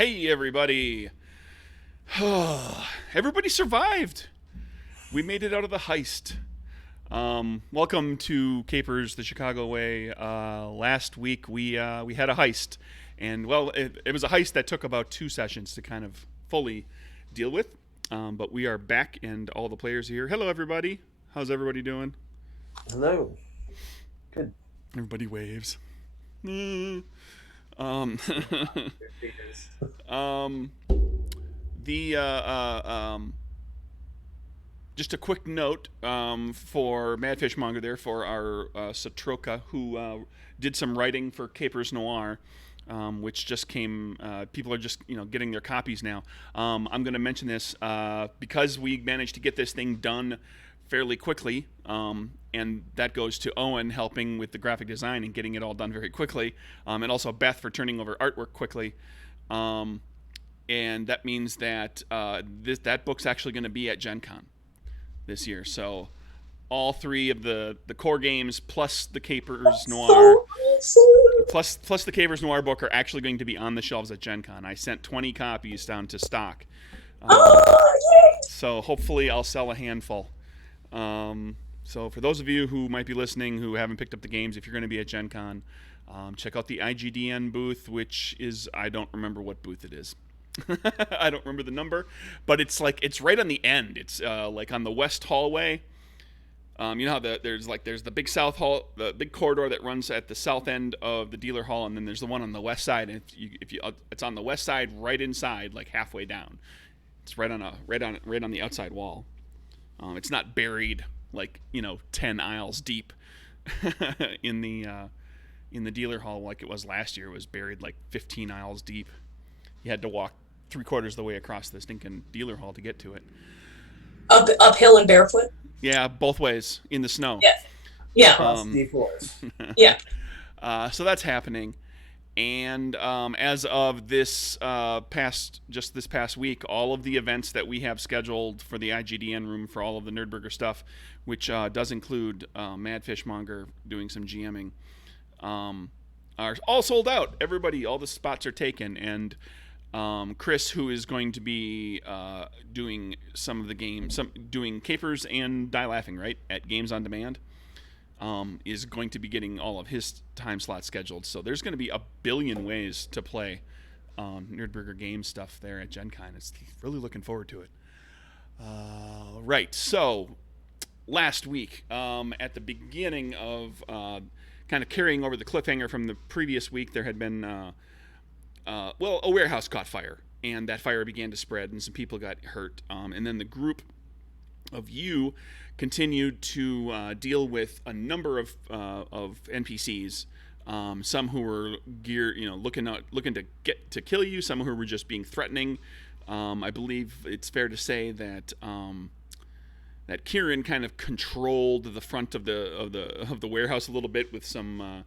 Hey, everybody. Everybody survived. We made it out of the heist. Welcome to Capers, the Chicago Way. Last week we had a heist, and well, it was a heist that took about 2 sessions to kind of fully deal with. But we are back, and all the players are here. Hello, everybody. How's everybody doing? Hello. Good. Everybody waves. Um, um, the just a quick note for Mad Fishmonger there for our Satroka who did some writing for Capers Noir, which just came. People are just getting their copies now. I'm going to mention this because we managed to get this thing done fairly quickly, and that goes to Owen helping with the graphic design and getting it all done very quickly, and also Beth for turning over artwork quickly. And that means that that book's actually going to be at Gen Con this year. So all 3 of the core games plus the Capers Noir plus the Capers Noir book are actually going to be on the shelves at Gen Con. I sent 20 copies down to stock. So hopefully I'll sell a handful. So for those of you who might be listening who haven't picked up the games, if you're going to be at Gen Con, check out the IGDN booth, which is, I don't remember what booth it is. I don't remember the number, but it's right on the end. It's like on the west hallway. You know how there's the big south hall, the big corridor that runs at the south end of the dealer hall, and then there's the one on the west side. And if you it's on the west side, right inside, like halfway down. It's right on the outside wall. It's not buried 10 aisles deep in the dealer hall like it was last year. It was buried like 15 aisles deep. You had to walk 3/4 of the way across the stinking dealer hall to get to it. Uphill and barefoot. Yeah, both ways in the snow. Yeah, yeah, yeah. So that's happening, and as of this past week, all of the events that we have scheduled for the IGDN room for all of the NerdBurger stuff, which does include Mad Fishmonger doing some GMing, are all sold out. All the spots are taken, and Chris, who is going to be doing some of the games, doing Capers and Die Laughing, right, at Games on Demand, is going to be getting all of his time slots scheduled. So there's going to be a billion ways to play NerdBurger Games stuff there at Gen Con. It's really looking forward to it. Right, so last week, at the beginning of kind of carrying over the cliffhanger from the previous week, there had been... a warehouse caught fire, and that fire began to spread, and some people got hurt. And then the group of you continued to deal with a number of NPCs. Some who were looking to kill you. Some who were just being threatening. I believe it's fair to say that that Kieran kind of controlled the front of the warehouse a little bit with some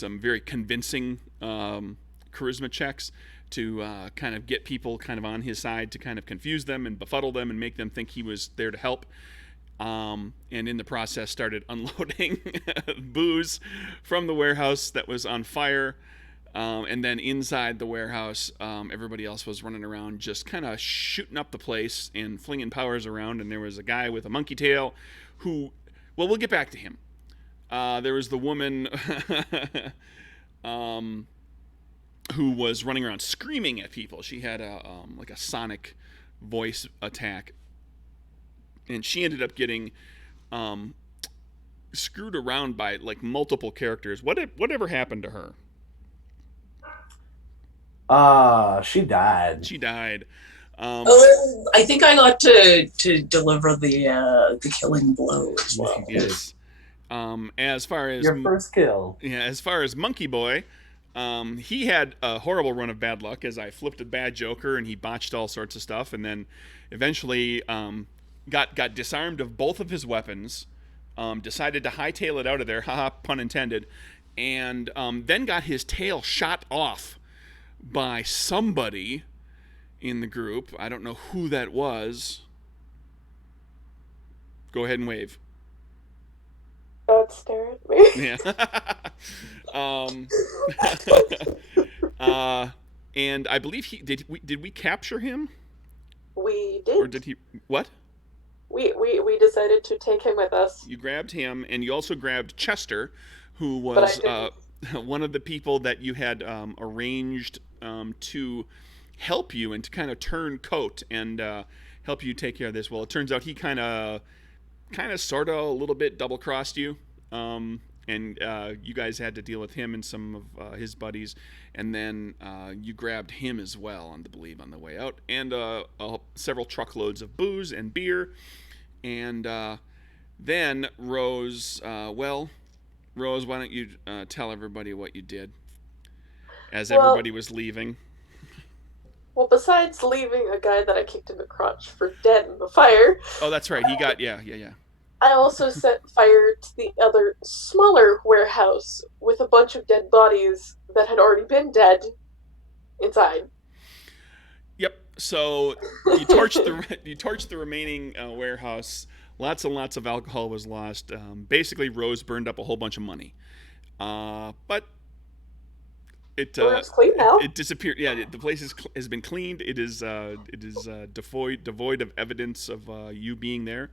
very convincing charisma checks to kind of get people kind of on his side, to kind of confuse them and befuddle them and make them think he was there to help. And in the process started unloading booze from the warehouse that was on fire. And then inside the warehouse, everybody else was running around just kind of shooting up the place and flinging powers around. And there was a guy with a monkey tail who, well, we'll get back to him. There was the woman who was running around screaming at people. She had a sonic voice attack, and she ended up getting screwed around by multiple characters. Whatever happened to her? She died. She died. I think I got to deliver the killing blow as well. Yes. As far as your first kill. Yeah. As far as Monkey Boy. He had a horrible run of bad luck as I flipped a bad Joker and he botched all sorts of stuff, and then eventually got disarmed of both of his weapons, decided to hightail it out of there, haha, pun intended, and then got his tail shot off by somebody in the group. I don't know who that was. Go ahead and wave. Don't stare at me. Yeah. and I believe he did. Did we capture him, We or did. did he? What? We decided to take him with us, You grabbed him, and you also grabbed Chester, who but I was didn't. one of the people that you had arranged to help you and to kind of turn coat and help you take care of this. Well, it turns out he kind of, sort of, a little bit double crossed you. And you guys had to deal with him and some of his buddies, and then you grabbed him as well, on the believe, on the way out, and several truckloads of booze and beer, and then Rose. Well, Rose, why don't you tell everybody what you did as Well, everybody was leaving? well, besides leaving a guy that I kicked in the crotch for dead in the fire, Oh, that's right. He got yeah. I also set fire to the other smaller warehouse with a bunch of dead bodies that had already been dead inside. Yep. So you torched the remaining warehouse. Lots and lots of alcohol was lost. Basically, Rose burned up a whole bunch of money, but it The room's clean now. it disappeared. Yeah, the place has been cleaned. It is devoid of evidence of you being there.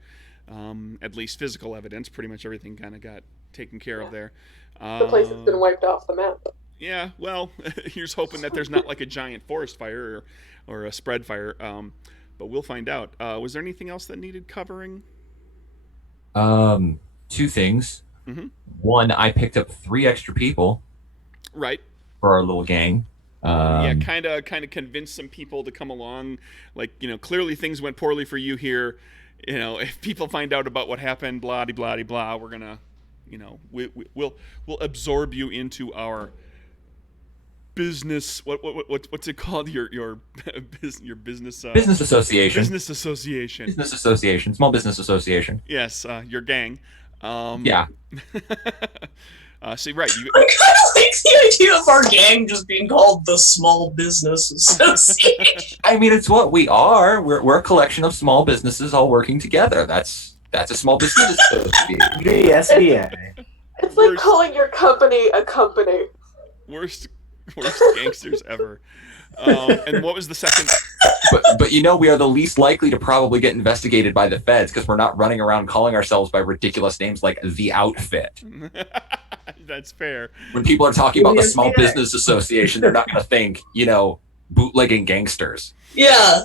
At least physical evidence. Pretty much everything kind of got taken care of there. The place has been wiped off the map. Yeah, well, here's hoping that there's not like a giant forest fire or a spread fire. But we'll find out. Was there anything else that needed covering? Two things. Mm-hmm. One, I picked up 3 extra people Right. for our little gang. Yeah, kind of convince some people to come along. Like, clearly things went poorly for you here. If people find out about what happened, blah de blah de blah, we're gonna, we'll absorb you into our business. What's it called? Your business Business association. business association. Business association. Small business association. Yes, your gang. Yeah. See, right. I kind of like the idea of our gang just being called the Small Business Association. I mean, it's what we are. We're a collection of small businesses all working together. That's a small business association. The SBA. It's like Worst. calling your company a company. worst gangsters ever. And what was the second? But we are the least likely to probably get investigated by the feds because we're not running around calling ourselves by ridiculous names like the Outfit. That's fair. When people are talking about the Yeah. Small Business Association, they're not going to think, bootlegging gangsters. Yeah,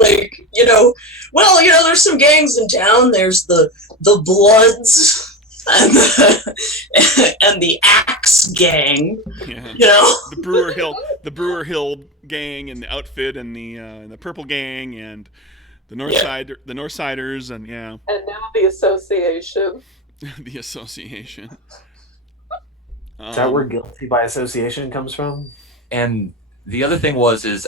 like, there's some gangs in town. There's the Bloods and the Axe Gang, Yeah. you The Brewer Hill gang and the Outfit and the Purple gang and the Northsiders and And now the association. the association. Is that where guilty by association comes from? And the other thing is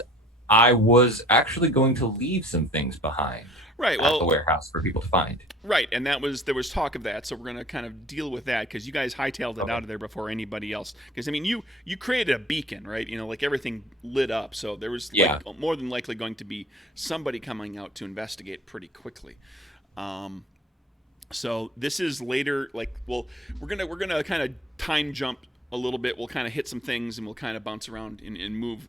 I was actually going to leave some things behind Right. at the Well, warehouse for people to find. right, and there was talk of that, so we're gonna kind of deal with that because you guys hightailed it Okay. out of there before anybody else. Because I mean, you created a beacon, right? Like everything lit up, so there was more than likely going to be somebody coming out to investigate pretty quickly. So this is later. Like, well, we're gonna kind of time jump a little bit. We'll kind of hit some things and we'll kind of bounce around and move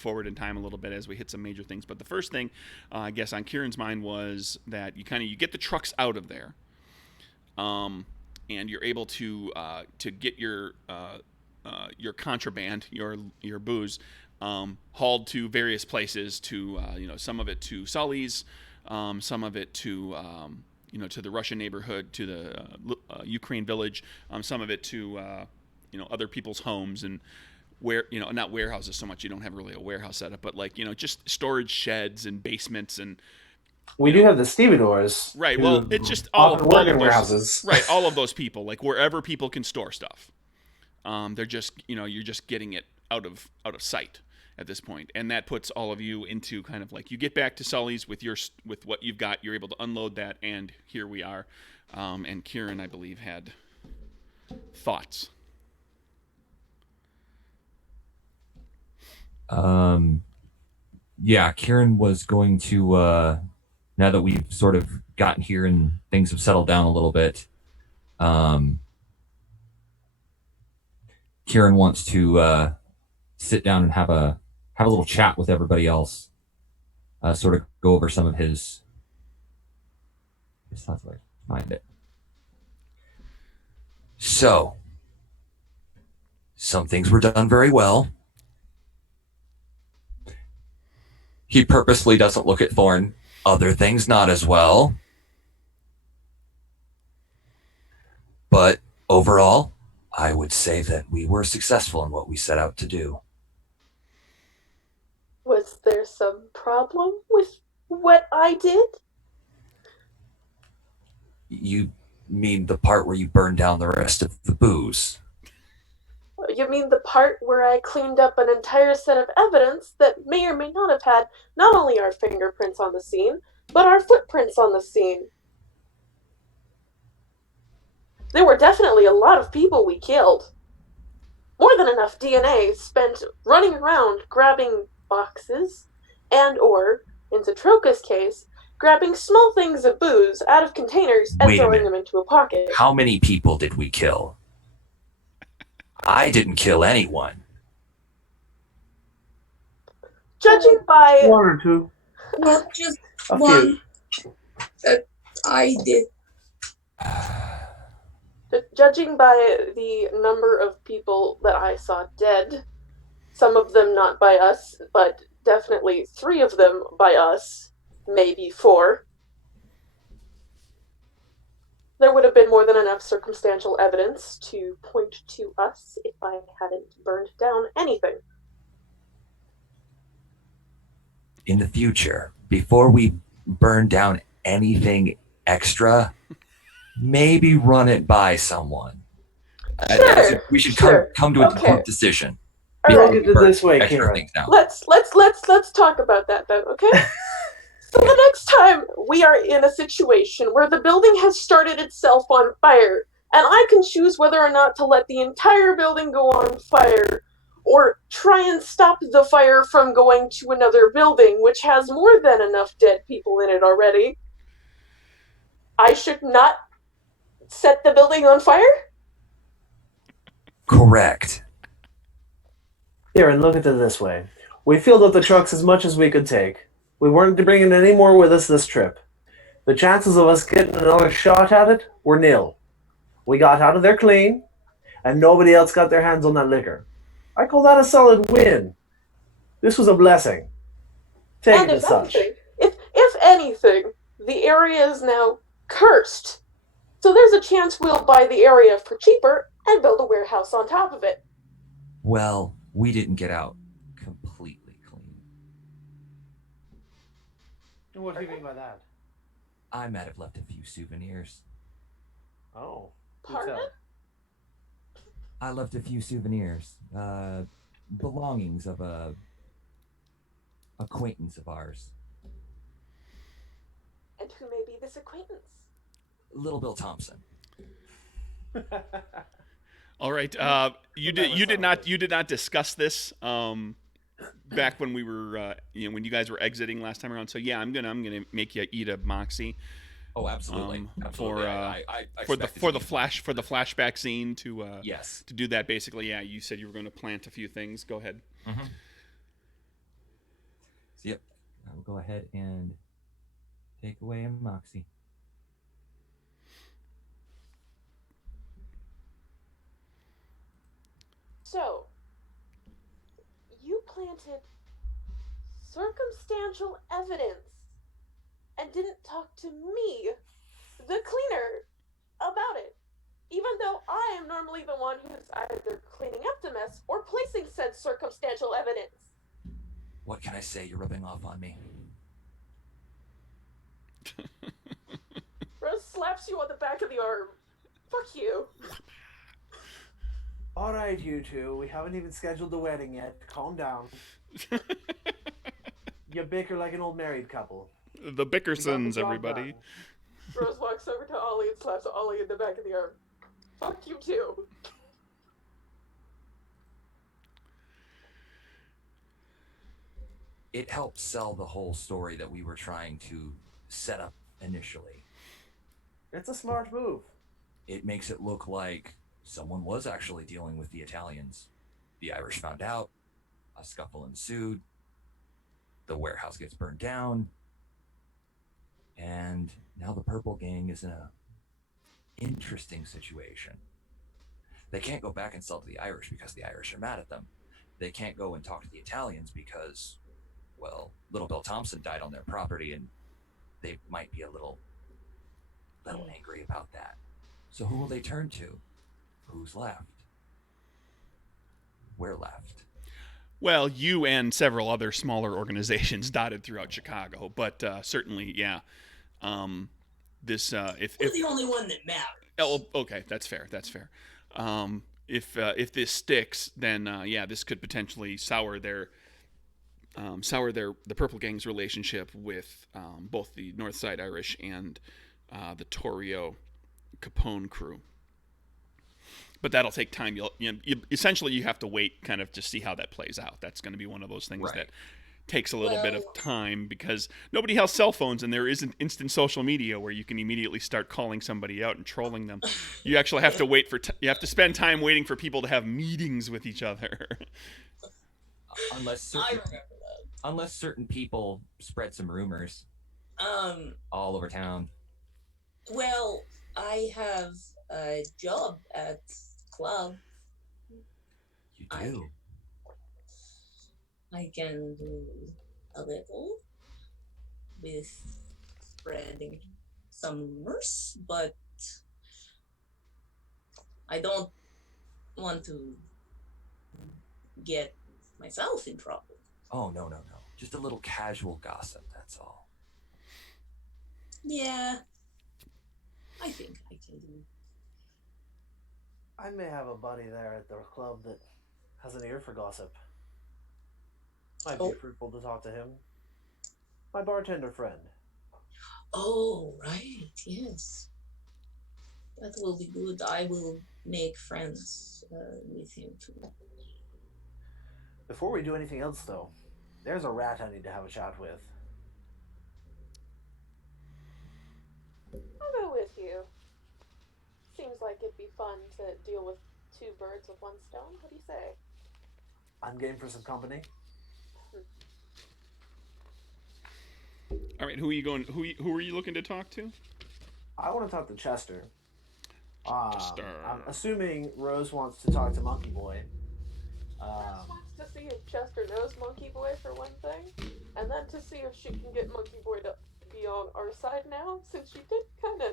forward in time a little bit as we hit some major things. But the first thing, I guess, on Kieran's mind was that you get the trucks out of there, and you're able to get your contraband, your booze, hauled to various places. To some of it to Sully's, some of it to to the Russian neighborhood, to the Ukraine village, some of it to other people's homes and not warehouses so much. You don't have really a warehouse setup, but just storage sheds and basements and We do have the stevedores. right. who Well, it's just all often of work in those, warehouses. right. All of those people, like wherever people can store stuff, they're just you're just getting it out of sight at this point, and that puts all of you into kind of like you get back to Sully's with what you've got. You're able to unload that, and here we are. And Kieran, I believe, had thoughts. Yeah, Kieran was going to, now that we've sort of gotten here and things have settled down a little bit, Kieran wants to sit down and have a have a little chat with everybody else. Sort of go over some of his thoughts. Like, find it. So, some things were done very well. He purposely doesn't look at Thorn. Other things not as well. But overall, I would say that we were successful in what we set out to do. Was there some problem with what I did? You mean the part where you burned down the rest of the booze? You mean the part where I cleaned up an entire set of evidence that may or may not have had not only our fingerprints on the scene, but our footprints on the scene? There were definitely a lot of people we killed. More than enough DNA spent running around grabbing boxes and or, in Zatroka's case, grabbing small things of booze out of containers and throwing them into a pocket. How many people did we kill? I didn't kill anyone. Judging by... One or two. Not just A one that I did. Judging by the number of people that I saw dead, some of them not by us, but definitely 3 of them by us, maybe 4, there would have been more than enough circumstantial evidence to point to us if I hadn't burned down anything. In the future, before we burn down anything extra, maybe run it by someone. Sure, We should sure. come to a Okay. decision. All Look right. at it this way, Extra Kieran. things down. Let's talk about that then, okay? So the next time we are in a situation where the building has started itself on fire, and I can choose whether or not to let the entire building go on fire, or try and stop the fire from going to another building, which has more than enough dead people in it already, I should not set the building on fire? Correct. Kieran, look at it this way. We filled up the trucks as much as we could take. We weren't bringing any more with us this trip. The chances of us getting another shot at it were nil. We got out of there clean, and nobody else got their hands on that liquor. I call that a solid win. This was a blessing. Take And it as such. if anything, the area is now cursed. So there's a chance we'll buy the area for cheaper and build a warehouse on top of it. Well, we didn't get out completely clean. What do you mean by that? I might have left a few souvenirs. Oh. Pardon? I left a few souvenirs. Belongings of a acquaintance of ours. And who may be this acquaintance? Little Bill Thompson. All right. You did not discuss this back when we were when you guys were exiting last time around. So yeah, I'm gonna make you eat a moxie. Oh, absolutely. For the flashback scene to yes, to do that. Basically, yeah. You said you were going to plant a few things. Go ahead. Mm-hmm. So, yep, I will go ahead and take away a moxie. So, you planted circumstantial evidence and didn't talk to me, the cleaner, about it, even though I am normally the one who's either cleaning up the mess or placing said circumstantial evidence. What can I say? You're rubbing off on me. Rose slaps you on the back of the arm. Fuck you. All right, you two. We haven't even scheduled the wedding yet. Calm down. You bicker like an old married couple. The Bickersons, everybody. Rose walks over to Ollie and slaps Ollie in the back of the arm. Fuck you too. It helps sell the whole story that we were trying to set up initially. It's a smart move. It makes it look like someone was actually dealing with the Italians. The Irish found out, a scuffle ensued, the warehouse gets burned down, and now the Purple Gang is in a interesting situation. They can't go back and sell to the Irish because the Irish are mad at them. They can't go and talk to the Italians because, well, little Bill Thompson died on their property, and they might be a little angry about that. So who will they turn to? Who's left? We're left. Well, you and several other smaller organizations dotted throughout Chicago, but certainly, yeah. This if We're the only one that matters. oh, okay, that's fair. That's fair. If this sticks, then yeah, this could potentially sour the Purple Gang's relationship with both the Northside Irish and the Torrio Capone crew. But that'll take time. Essentially you have to wait, kind of, to see how that plays out. That's going to be one of those things that takes a little bit of time, because nobody has cell phones and there isn't instant social media where you can immediately start calling somebody out and trolling them. You actually have to wait for you have to spend time waiting for people to have meetings with each other. Unless certain people spread some rumors all over town. Well, I have a job at club. You do. I can do a little with spreading some rumors, but I don't want to get myself in trouble. Oh, no. Just a little casual gossip, that's all. Yeah, I think I can do. I may have a buddy there at the club that has an ear for gossip. Might be fruitful to talk to him. My bartender friend. Oh, right, yes. That will be good. I will make friends with him too. Before we do anything else, though, there's a rat I need to have a chat with. I'll go with you. Seems like it'd be fun to deal with two birds with one stone. What do you say? I'm game for some company. All right, who are you going? Who are you looking to talk to? I want to talk to Chester. Chester. I'm assuming Rose wants to talk to Monkey Boy. Rose wants to see if Chester knows Monkey Boy, for one thing, and then to see if she can get Monkey Boy to be on our side now, since she did kind of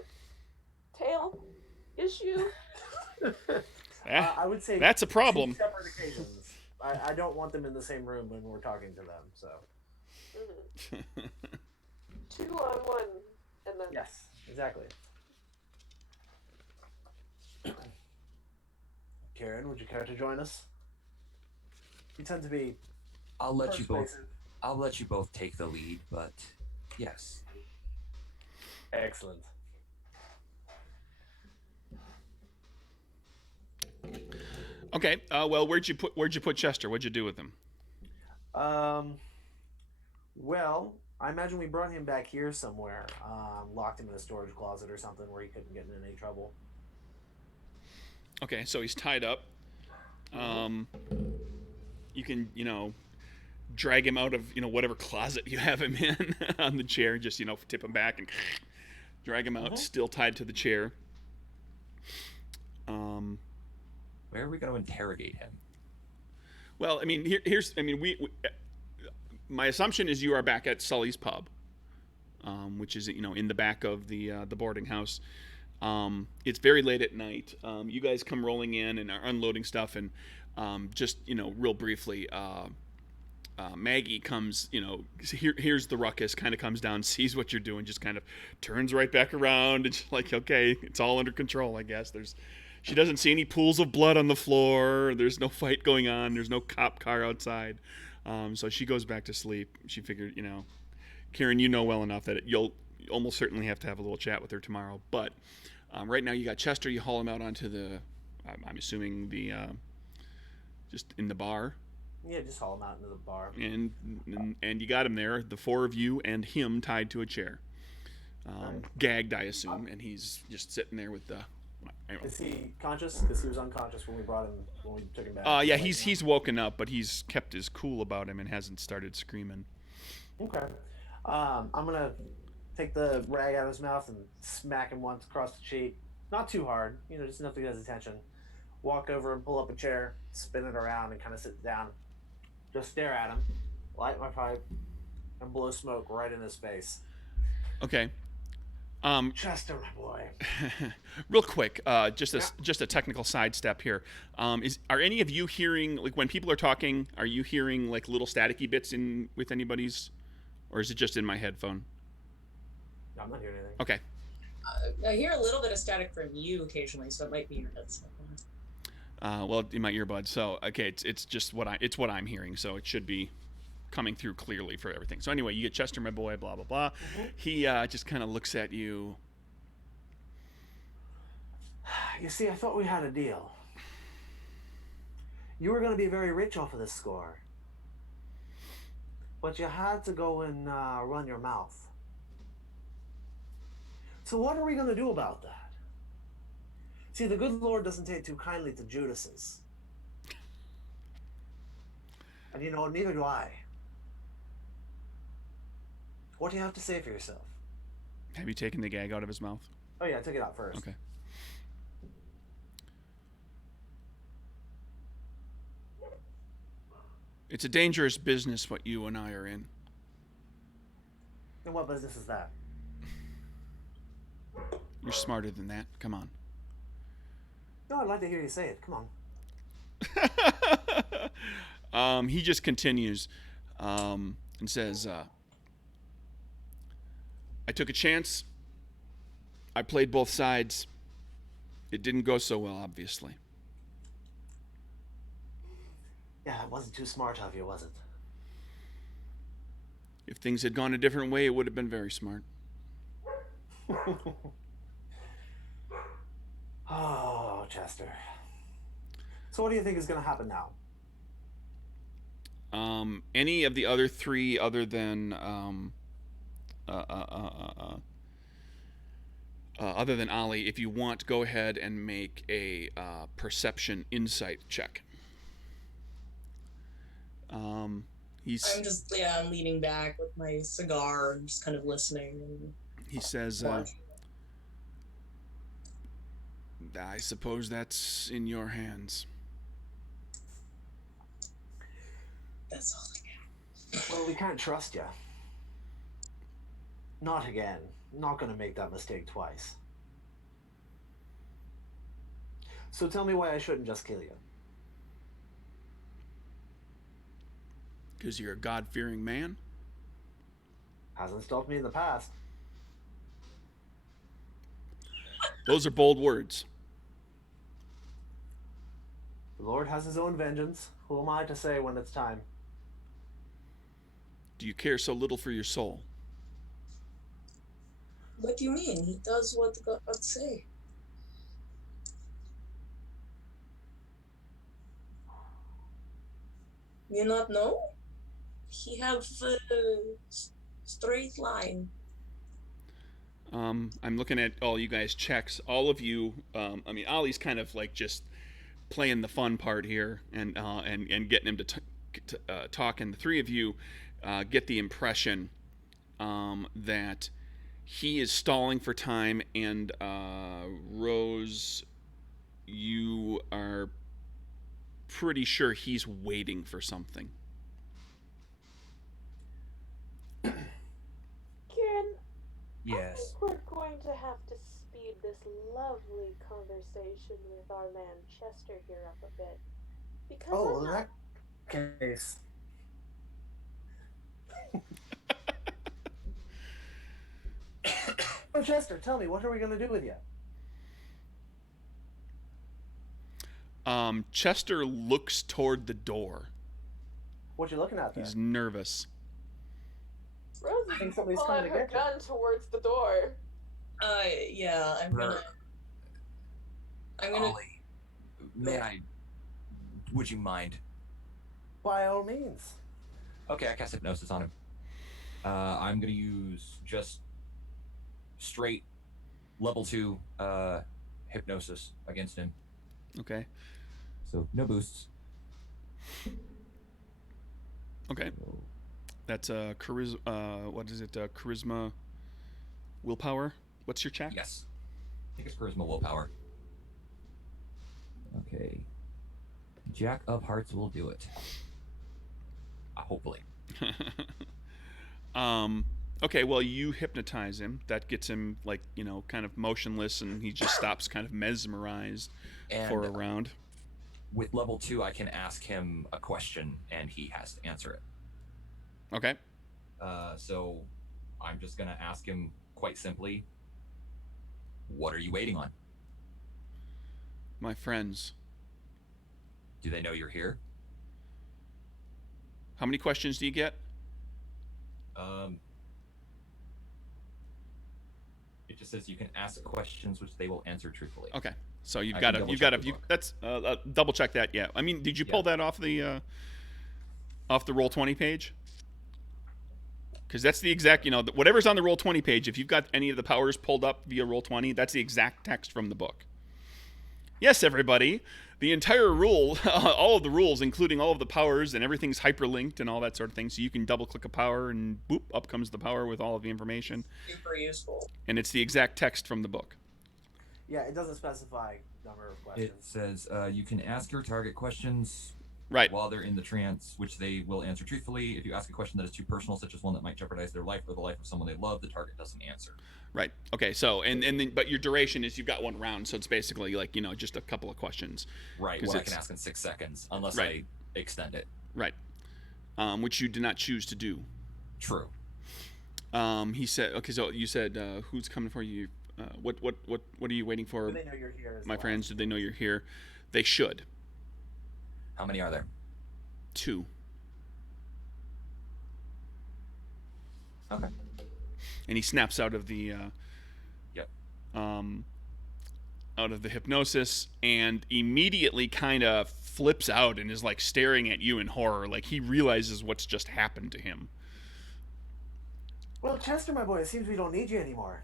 tail issue. I would say that's a problem. 2 separate occasions. I don't want them in the same room when we're talking to them. So. Mm-hmm. 2-on-1, and then. Yes, exactly. Karen, would you care to join us? You tend to be. I'll let you both take the lead, but yes. Excellent. Okay. Well, where'd you put Chester? What'd you do with him? Well, I imagine we brought him back here somewhere. Locked him in a storage closet or something where he couldn't get in any trouble. Okay, so he's tied up. You can, drag him out of, whatever closet you have him in on the chair. Just, tip him back and drag him out, still tied to the chair. Where are we going to interrogate him? Well, I mean, we my assumption is you are back at Sully's Pub, which is, in the back of the boarding house. It's very late at night. You guys come rolling in and are unloading stuff, and just, real briefly, Maggie comes, here's the ruckus, kind of comes down, sees what you're doing, just kind of turns right back around, and she's like, okay, it's all under control, I guess. She doesn't see any pools of blood on the floor. There's no fight going on. There's no cop car outside. So she goes back to sleep. She figured, Karen, you know well enough that you'll almost certainly have to have a little chat with her tomorrow. But right now you got Chester. You haul him out onto the, I'm assuming just in the bar. Yeah, just haul him out into the bar. And you got him there, the 4 of you and him tied to a chair. Gagged, I assume, and he's just sitting there with the... Is he conscious? Because he was unconscious when we took him back. Yeah, he's woken up, but he's kept his cool about him and hasn't started screaming. Okay. I'm gonna take the rag out of his mouth and smack him once across the cheek. Not too hard, just enough to get his attention. Walk over and pull up a chair, spin it around, and kind of sit down. Just stare at him, light my pipe, and blow smoke right in his face. Okay. Chester, my boy. Real quick, Yeah. just a technical sidestep here. Are any of you hearing, like, when people are talking? Are you hearing like little staticky bits in with anybody's, or is it just in my headphone? No, I'm not hearing anything. Okay. I hear a little bit of static from you occasionally, so it might be your headset. Well, in my earbud. So okay, it's just what I'm hearing. So it should be coming through clearly for everything. So anyway, you get Chester, my boy, blah blah blah. Mm-hmm. He just kind of looks at you. You see, I thought we had a deal. You were going to be very rich off of this score, but you had to go and run your mouth. So what are we going to do about that? See, the good Lord doesn't take too kindly to Judases. And neither do I. What do you have to say for yourself? Have you taken the gag out of his mouth? Oh, yeah, I took it out first. Okay. It's a dangerous business what you and I are in. And what business is that? You're smarter than that. Come on. No, I'd like to hear you say it. Come on. He just continues and says, I took a chance. I played both sides. It didn't go so well, obviously. Yeah, that wasn't too smart of you, was it? If things had gone a different way, it would have been very smart. Oh, Chester. So what do you think is going to happen now? Any of the other three, other than other than Ollie, if you want, go ahead and make a perception insight check. I'm just I'm leaning back with my cigar and just kind of listening and He says, watching. I suppose that's in your hands. That's all I got. Well, we can't trust you. Not again. Not going to make that mistake twice. So tell me why I shouldn't just kill you. Because you're a God-fearing man? Hasn't stopped me in the past. Those are bold words. The Lord has his own vengeance. Who am I to say when it's time? Do you care so little for your soul? What do you mean? He does what God say. You not know? He have straight line. I'm looking at all you guys' checks. All of you. Ollie's kind of like just playing the fun part here and getting him to talk. And the three of you get the impression that he is stalling for time. And Rose, you are pretty sure he's waiting for something. Kieran, I Yes. think we're going to have to speed this lovely conversation with our man Chester here up a bit. Because Oh, I'm in not that case. Oh, Chester, tell me, what are we going to do with you? Chester looks toward the door. What you looking at there? He's nervous. Rose I is think somebody's pulling coming to her get you. gun towards the door. Yeah, I'm gonna. Ollie, would you mind? By all means. Okay, I cast hypnosis on him. I'm gonna use just straight level 2 hypnosis against him. Okay. So no boosts. Okay. That's a charisma. What is it? Charisma, willpower. What's your check? Yes. I think it's charisma willpower. Okay. Jack of Hearts will do it. Hopefully. Okay, well, you hypnotize him. That gets him, like, kind of motionless, and he just stops kind of mesmerized for a round. With level 2, I can ask him a question, and he has to answer it. Okay. So I'm just going to ask him quite simply, what are you waiting on? My friends. Do they know you're here? How many questions do you get? It just says you can ask questions which they will answer truthfully. Okay, so you've I got can to double check the book. that's double check that. Yeah, I mean, did you pull that off the Roll20 page? Because that's the exact, whatever's on the Roll20 page. If you've got any of the powers pulled up via Roll20, that's the exact text from the book. Yes, everybody. The entire rule, all of the rules, including all of the powers, and everything's hyperlinked and all that sort of thing. So you can double-click a power, and boop, up comes the power with all of the information. Super useful. And it's the exact text from the book. Yeah, it doesn't specify number of questions. It says you can ask your target questions while they're in the trance, which they will answer truthfully. If you ask a question that is too personal, such as one that might jeopardize their life or the life of someone they love, the target doesn't answer. Right. Okay. So but your duration is you've got one round, so it's basically like just a couple of questions. Right. Well, I can ask in 6 seconds unless I extend it. Right. Which you did not choose to do. True. He said. Okay. So you said who's coming for you? What are you waiting for? Do they know you're here? My friends, did they know you're here? They should. How many are there? 2. Okay. And he snaps out of the out of the hypnosis and immediately kind of flips out and is like staring at you in horror, like he realizes what's just happened to him. Well, Chester, my boy, it seems we don't need you anymore.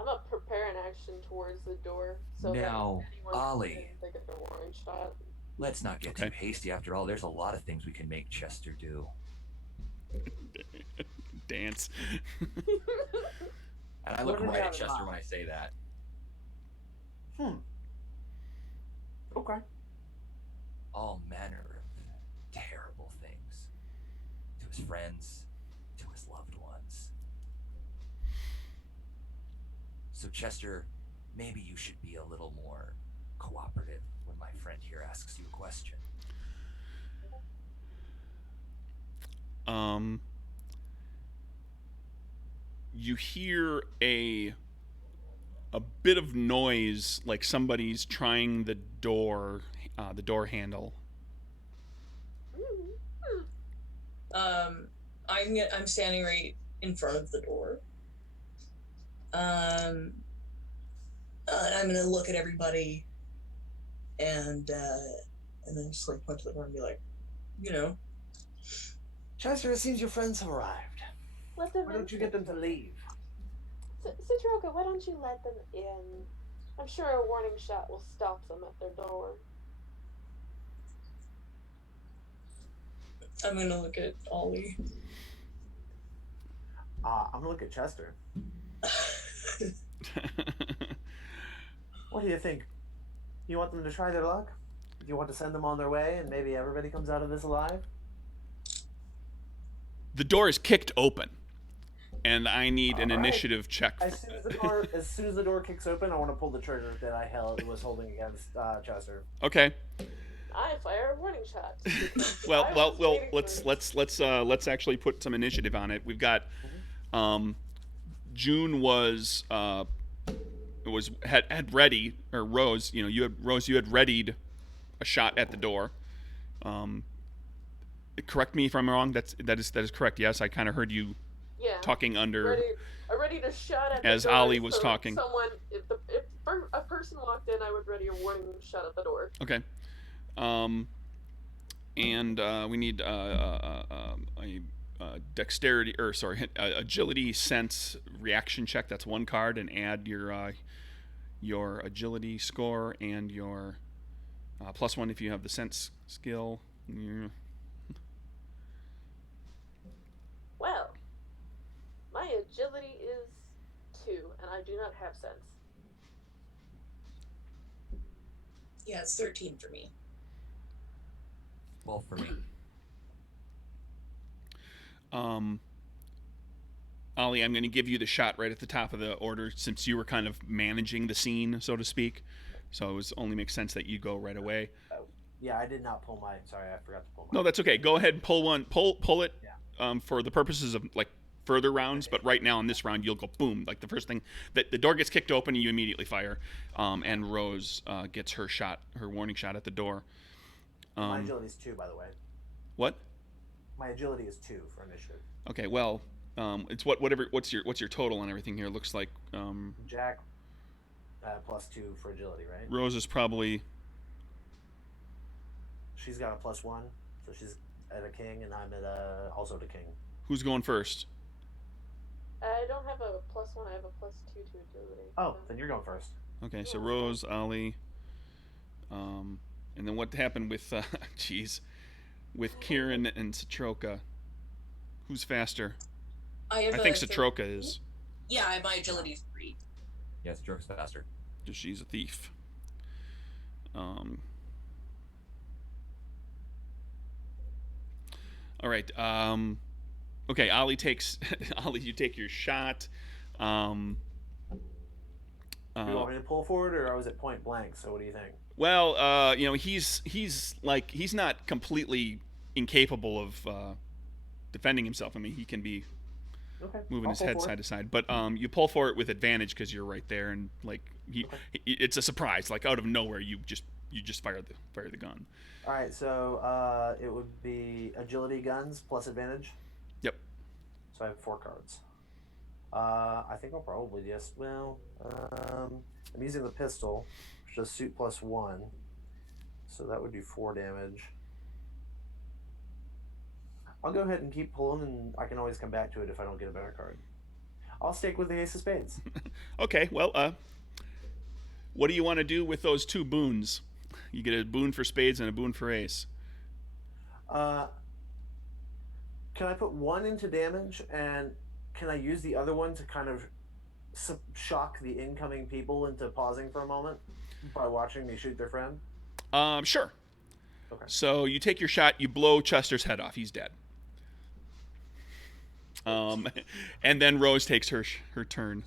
I'm gonna prepare an action towards the door. So now, Ollie, they get their warning shot. Let's not get too hasty. After all, there's a lot of things we can make Chester do. Dance. And I look right at Chester when I say that. Okay. All manner of terrible things. To his friends, to his loved ones. So Chester, maybe you should be a little more cooperative when my friend here asks you a question. You hear a bit of noise, like somebody's trying the door handle. I'm standing right in front of the door. I'm gonna look at everybody, and then just like point to the door and be like, Chester, it seems your friends have arrived. Let them Why don't you get them to leave? Citroka, why don't you let them in? I'm sure a warning shot will stop them at their door. I'm gonna look at Ollie. I'm gonna look at Chester. What do you think? You want them to try their luck? Do you want to send them on their way and maybe everybody comes out of this alive? The door is kicked open, and I need an initiative check. As soon as the door kicks open, I want to pull the trigger that I was holding against Chester. Okay. I fire a warning shot. well. Let's actually put some initiative on it. We've got June had ready, or Rose. You had readied a shot at the door. Correct me if I'm wrong. That is correct. Yes, I kind of heard you talking under. Ready to shot at as the door. Ollie was talking. If a person walked in, I would ready a warning shot at the door. Okay. And we need a dexterity, or sorry, agility, sense, reaction check. That's 1 card, and add your agility score and your +1 if you have the sense skill. I do not have sense. Yeah, it's 13 for me. 12 for me. Ollie, I'm going to give you the shot right at the top of the order since you were kind of managing the scene, so to speak. So it only makes sense that you go right away. Yeah, I did not pull my. Sorry, I forgot to pull my. No, that's okay. Go ahead and pull it Yeah. for the purposes of like further rounds. But right now in this round, you'll go boom. Like the first thing that the door gets kicked open, and you immediately fire. And Rose gets her warning shot at the door. My agility is 2, by the way. What? My agility is 2 for initiative. Okay, well, it's whatever. What's your total on everything here? Looks like Jack plus 2 for agility, right? Rose is probably. She's got a +1, so she's at a king, and I'm at also at a king. Who's going first? I don't have a +1. I have a +2 to agility. Oh, then you're going first. Okay, so Rose, Ollie, and then what happened with with Kieran and Satroka? Who's faster? I think Satroka is. Yeah, my agility is 3. Yes, Jerk's faster. Because she's a thief. All right. Okay, Ollie takes. Ollie, you take your shot. Do you want me to pull forward, or I was at point blank? So what do you think? Well, he's not completely incapable of defending himself. I mean, he can be moving his head side to side, but you pull for it with advantage because you're right there, and like it's a surprise. Like out of nowhere, you just fire the gun. All right, so it would be agility guns plus advantage. Yep. So I have 4 cards. I think I'll probably just I'm using the pistol, which does suit +1, so that would do 4 damage. I'll go ahead and keep pulling, and I can always come back to it if I don't get a better card. I'll stick with the Ace of Spades. Okay, well, what do you want to do with those 2 boons? You get a boon for spades and a boon for ace. Can I put 1 into damage, and can I use the other one to kind of shock the incoming people into pausing for a moment by watching me shoot their friend? Sure. Okay. So you take your shot, you blow Chester's head off. He's dead. And then Rose takes her turn.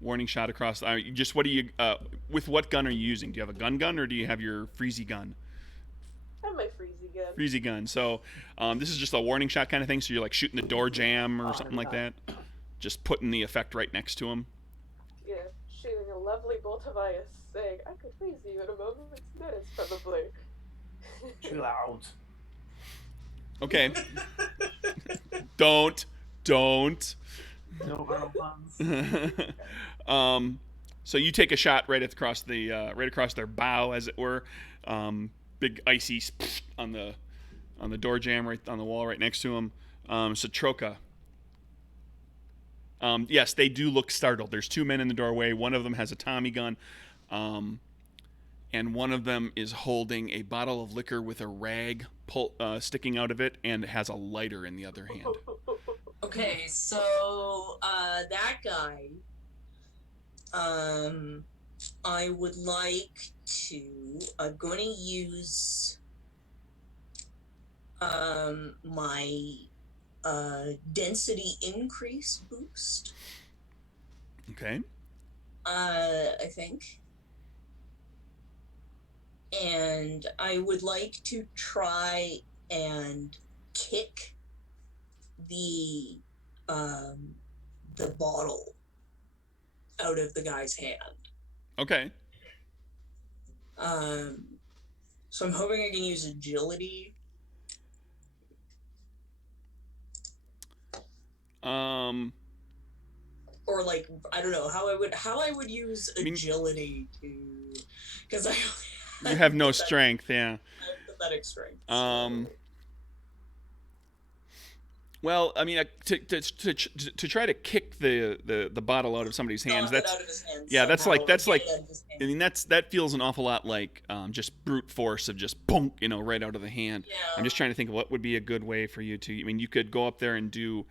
Warning shot across. Just what do you? With what gun are you using? Do you have a gun, or do you have your freezy gun? I have my freezy gun. Freezy gun. So this is just a warning shot kind of thing. So you're like shooting the door jam or something like that. Just putting the effect right next to him. Yeah, shooting a lovely bolt of ice, saying, "I could freeze you in a moment's notice, probably." Chill out. Okay. Don't. No girl puns. So you take a shot right across their bow, as it were. Big icy on the door jam right on the wall right next to him. Satroka. Yes, they do look startled. There's 2 men in the doorway. One of them has a Tommy gun, and one of them is holding a bottle of liquor with a rag sticking out of it, and has a lighter in the other hand. Okay, so that guy, I would like to. I'm going to use my density increase boost. Okay. I think. And I would like to try and kick the bottle out of the guy's hand. Okay. So I'm hoping I can use agility. Or like, I don't know how I would use agility to, because you have no strength. Yeah. I have pathetic strength. Well, I mean, to try to kick the bottle out of somebody's hands. That's out of his hands yeah. somehow, That's like. get it out of his I mean, that feels an awful lot like just brute force of just boom, right out of the hand. Yeah. I'm just trying to think of what would be a good way for you to. I mean, you could go up there and do.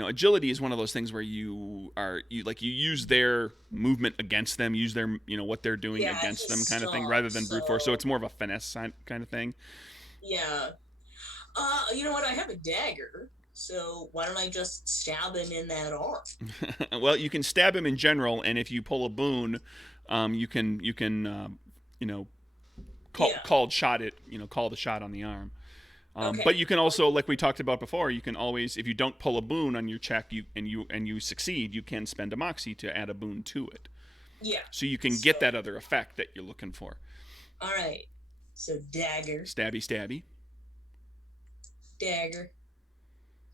agility is one of those things where you use their movement against them, use their what they're doing Yeah, against them he's kind of thing, strong, rather than brute force. So so it's more of a finesse kind of thing. yeah. You know what? I have a dagger, so why don't I just stab him in that arm? Well, you can stab him in general, and if you pull a boon, you can Yeah. call the shot on the arm. Okay. But you can also, like we talked about before, you can always, if you don't pull a boon on your check, you succeed, you can spend a moxie to add a boon to it. Yeah. So you can get that other effect that you're looking for. All right. So dagger. Stabby, stabby. Dagger.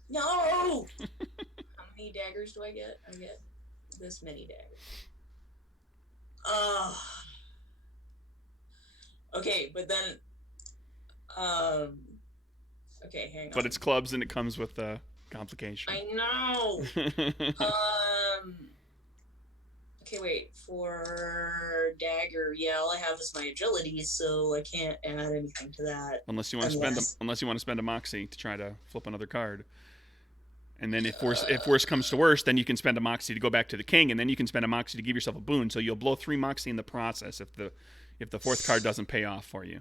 No. How many daggers do I get? I get this many daggers. Okay, but then. Okay, hang on. But it's clubs and it comes with complication. I know. Okay, wait. For dagger, yeah, all I have is my agility, so I can't add anything to that. unless you want to spend a moxie to try to flip another card. And then if worse comes to worse, then you can spend a moxie to go back to the king, and then you can spend a moxie to give yourself a boon. So you'll blow 3 moxie in the process if the fourth card doesn't pay off for you.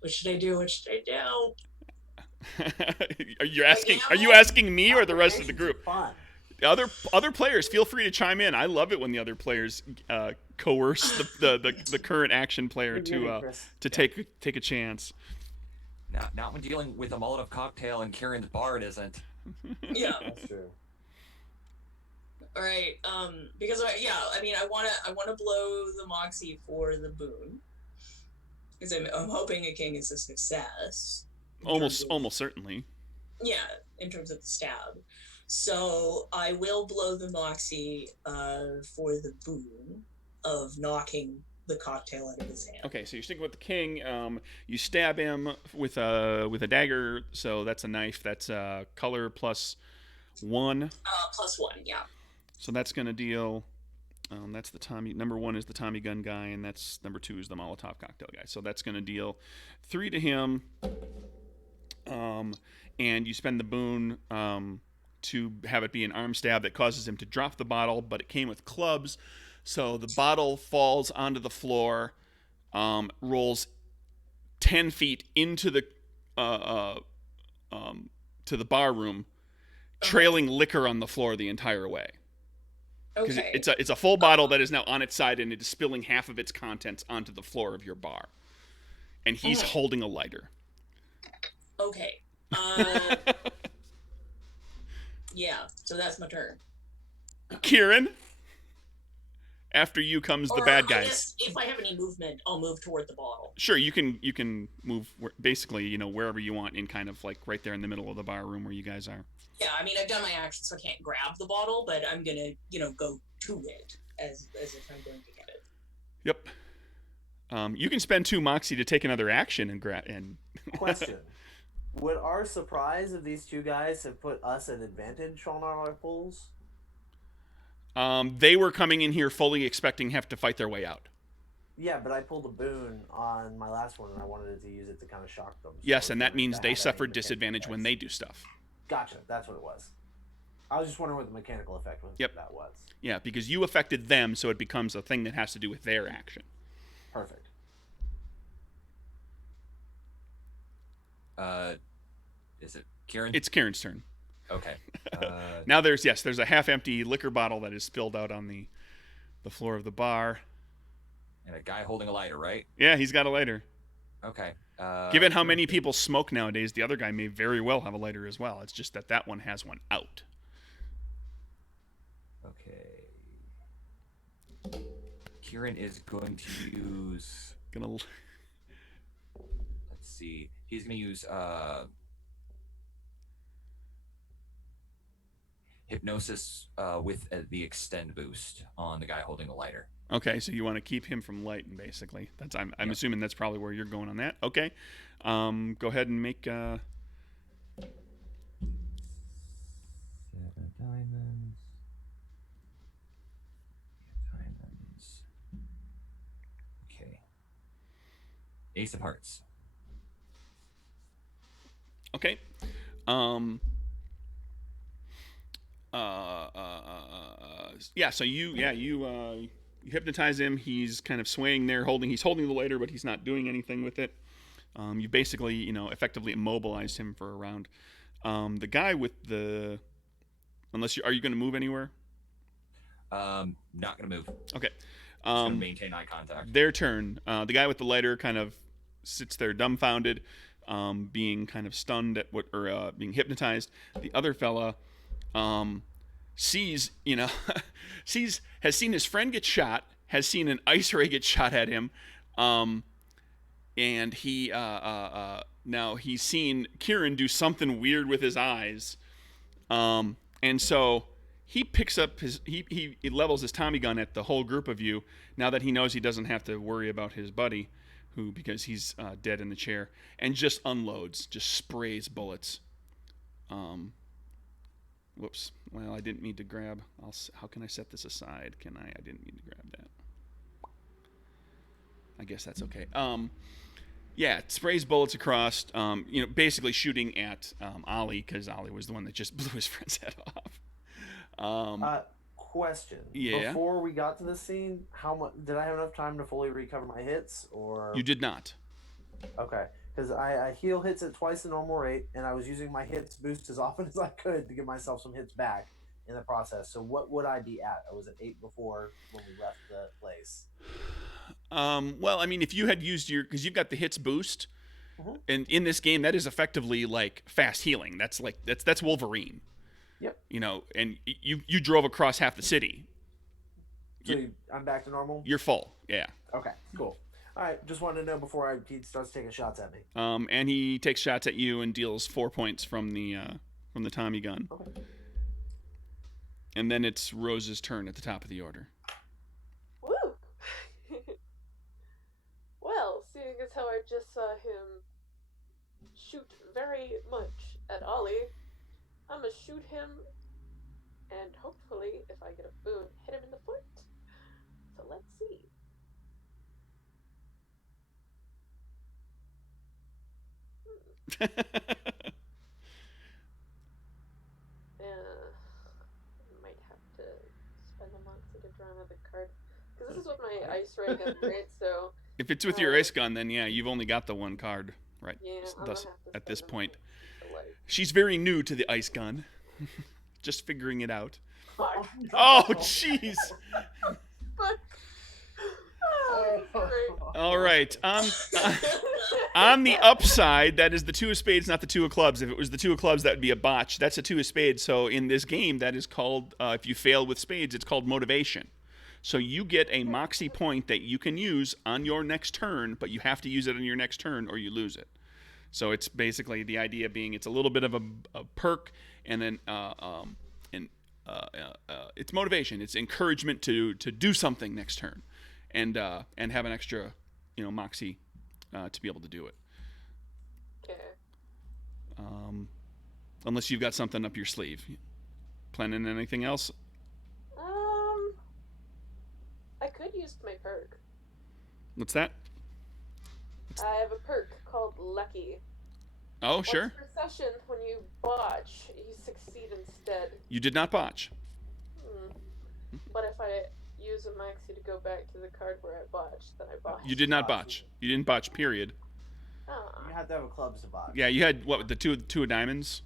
What should I do? Are you asking me or the rest of the group? Fun. Other players, feel free to chime in. I love it when the other players coerce the current action player to take a chance. Not when dealing with a Molotov cocktail and Kieran's bard isn't. Yeah. That's true. All right. Because I wanna blow the moxie for the boon. Because I'm hoping a king is a success. Almost certainly. Yeah, in terms of the stab. So I will blow the moxie for the boon of knocking the cocktail out of his hand. Okay, so you're sticking with the king. You stab him with a dagger. So that's a knife. That's color +1. +1, yeah. So that's gonna deal. That's the Tommy. Number 1 is the Tommy gun guy, and that's number 2 is the Molotov cocktail guy. So that's gonna deal 3 to him. And you spend the boon to have it be an arm stab that causes him to drop the bottle, but it came with clubs, so the bottle falls onto the floor, rolls 10 feet into the to the bar room, trailing liquor on the floor the entire way. Because Okay. it's a full bottle that is now on its side and it is spilling half of its contents onto the floor of your bar, and he's holding a lighter. Okay. Yeah, so that's my turn. Kieran, after you comes the bad I guys. guess if I have any movement, I'll move toward the bottle. Sure, you can move basically, wherever you want, in kind of like right there in the middle of the bar room where you guys are. Yeah, I mean, I've done my action, so I can't grab the bottle, but I'm gonna, go to it as if I'm going to get it. Yep. You can spend 2 moxie to take another action and grab. And Question. Would our surprise of these two guys have put us at advantage on our pulls? They were coming in here fully expecting have to fight their way out. Yeah, but I pulled a boon on my last one, and I wanted to use it to kind of shock them. So Yes, and that means they have suffered any disadvantage mechanical when they do stuff. Gotcha, that's what it was. I was just wondering what the mechanical effect was. Yep. That was. Yeah, because you affected them, so it becomes a thing that has to do with their action. Perfect. Is it Kieran? It's Kieran's turn. Okay. Now there's a half-empty liquor bottle that is spilled out on the floor of the bar. And a guy holding a lighter, right? Yeah, he's got a lighter. Okay. Given how many people smoke nowadays, the other guy may very well have a lighter as well. It's just that one has one out. Okay. Kieran is going to use. Let's see. He's going to use hypnosis with the extend boost on the guy holding the lighter. Okay, so you want to keep him from lighting, basically. I'm assuming that's probably where you're going on that. Okay, go ahead and make. 7 diamonds. Diamonds. Okay. Ace of hearts. Okay. Yeah. So you hypnotize him. He's kind of swaying there, he's holding the lighter, but he's not doing anything with it. You basically, effectively immobilized him for a round. The guy with the, are you going to move anywhere? Not gonna move. Okay. Just gonna maintain eye contact. Their turn. The guy with the lighter kind of sits there dumbfounded, being kind of stunned at being hypnotized. The other fella sees, has seen his friend get shot, has seen an ice ray get shot at him, and he now he's seen Kieran do something weird with his eyes, and so he picks up he levels his Tommy gun at the whole group of you now that he knows he doesn't have to worry about his buddy, because he's dead in the chair, and just unloads, just sprays bullets. Whoops. Well, I didn't mean to grab. How can I set this aside? I didn't mean to grab that. I guess that's okay. Yeah, it sprays bullets across. Basically shooting at Ollie, because Ollie was the one that just blew his friend's head off. Question. Yeah. Before we got to this scene, how much did I have enough time to fully recover my hits, or? You did not. Okay, because I heal hits at twice the normal rate, and I was using my hits boost as often as I could to give myself some hits back in the process. So what would I be at? I was at 8 before when we left the place. Well, I mean, if you had used because you've got the hits boost, and in this game that is effectively like fast healing. That's Wolverine. Yep. And you drove across half the city. So I'm back to normal? You're full, yeah. Okay, cool. All right, just wanted to know before he starts taking shots at me. And he takes shots at you and deals 4 points from the Tommy gun. Okay. And then it's Rose's turn at the top of the order. Woo! Well, seeing as how I just saw him shoot very much at Ollie, I'm gonna shoot him, and hopefully, if I get a boon, hit him in the foot. So let's see. Might have to spend a moxie to draw another card, because this is with my ice ray gun, right? So if it's with your ice gun, then yeah, you've only got the one card, right? Yeah, Thus, at this point, life. she's very new to the ice gun, just figuring it out. Fuck. Oh, jeez. Fuck. Oh, great. All right. On the upside, that is the 2 of spades, not the 2 of clubs. If it was the 2 of clubs, that would be a botch. That's a 2 of spades. So in this game, that is called, if you fail with spades, it's called motivation. So you get a moxie point that you can use on your next turn, but you have to use it on your next turn or you lose it. So it's basically the idea being it's a little bit of a perk, and then it's motivation. It's encouragement to do something next turn, and have an extra, moxie to be able to do it. Okay. Unless you've got something up your sleeve. Planning anything else? I could use my perk. What's that? I have a perk called Lucky. Oh, sure. Once per session, when you botch, you succeed instead. You did not botch. But if I use a maxi to go back to the card where I botched, then I botched. You did not botch. You didn't botch, period. You have to have a club to botch. Yeah, you had, what, the two of diamonds?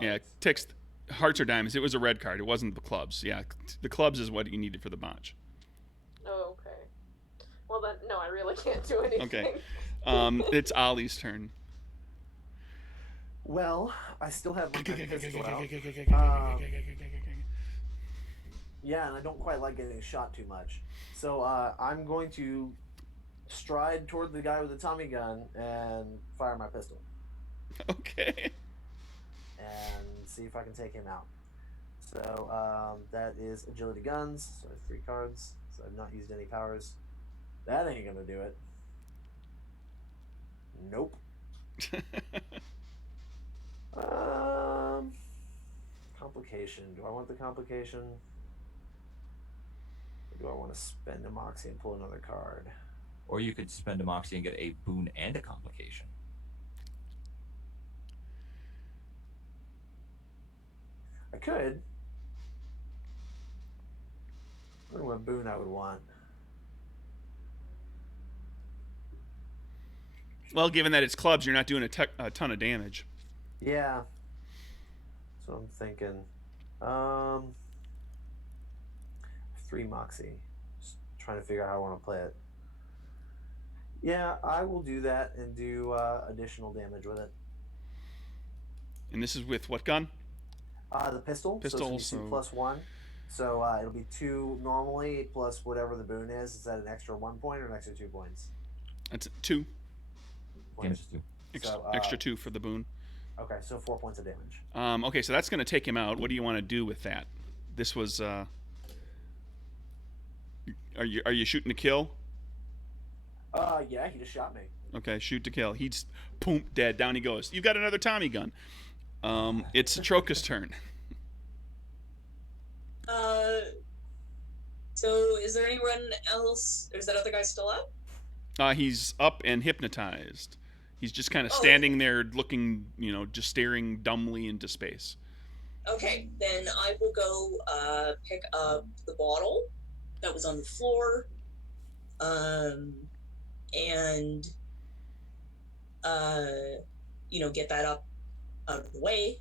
Yeah, text hearts or diamonds. It was a red card. It wasn't the clubs. Yeah, the clubs is what you needed for the botch. Oh, okay. Well then, no, I really can't do anything. Okay. It's Ollie's turn. Well, I still have my pistol out. Yeah, and I don't quite like getting shot too much. So I'm going to stride toward the guy with the Tommy gun and fire my pistol. Okay. And see if I can take him out. So that is agility guns. So I have 3 cards. So I've not used any powers. That ain't gonna do it. Nope. Complication. Do I want the complication? Or do I want to spend a moxie and pull another card? Or you could spend a moxie and get a boon and a complication. I could. I wonder what boon I would want. Well, given that it's clubs, you're not doing a ton of damage. Yeah. So I'm thinking. Um, 3 Moxie. Just trying to figure out how I want to play it. Yeah, I will do that and do additional damage with it. And this is with what gun? The pistol. Pistol, So so- it's 2 + 1. So it'll be 2 normally plus whatever the boon is. Is that an extra 1 point or an extra 2 points? That's 2. Damage is 2. Extra 2 for the boon. Okay, so 4 points of damage. Okay, so that's going to take him out. What do you want to do with that? This was. Are you shooting to kill? Yeah, he just shot me. Okay, shoot to kill. He's boom, dead. Down he goes. You've got another Tommy gun. It's Troka's turn. So is there anyone else? Or is that other guy still up? He's up and hypnotized. He's just kind of Oh. standing there looking, just staring dumbly into space. Okay, then I will go pick up the bottle that was on the floor, and get that up out of the way,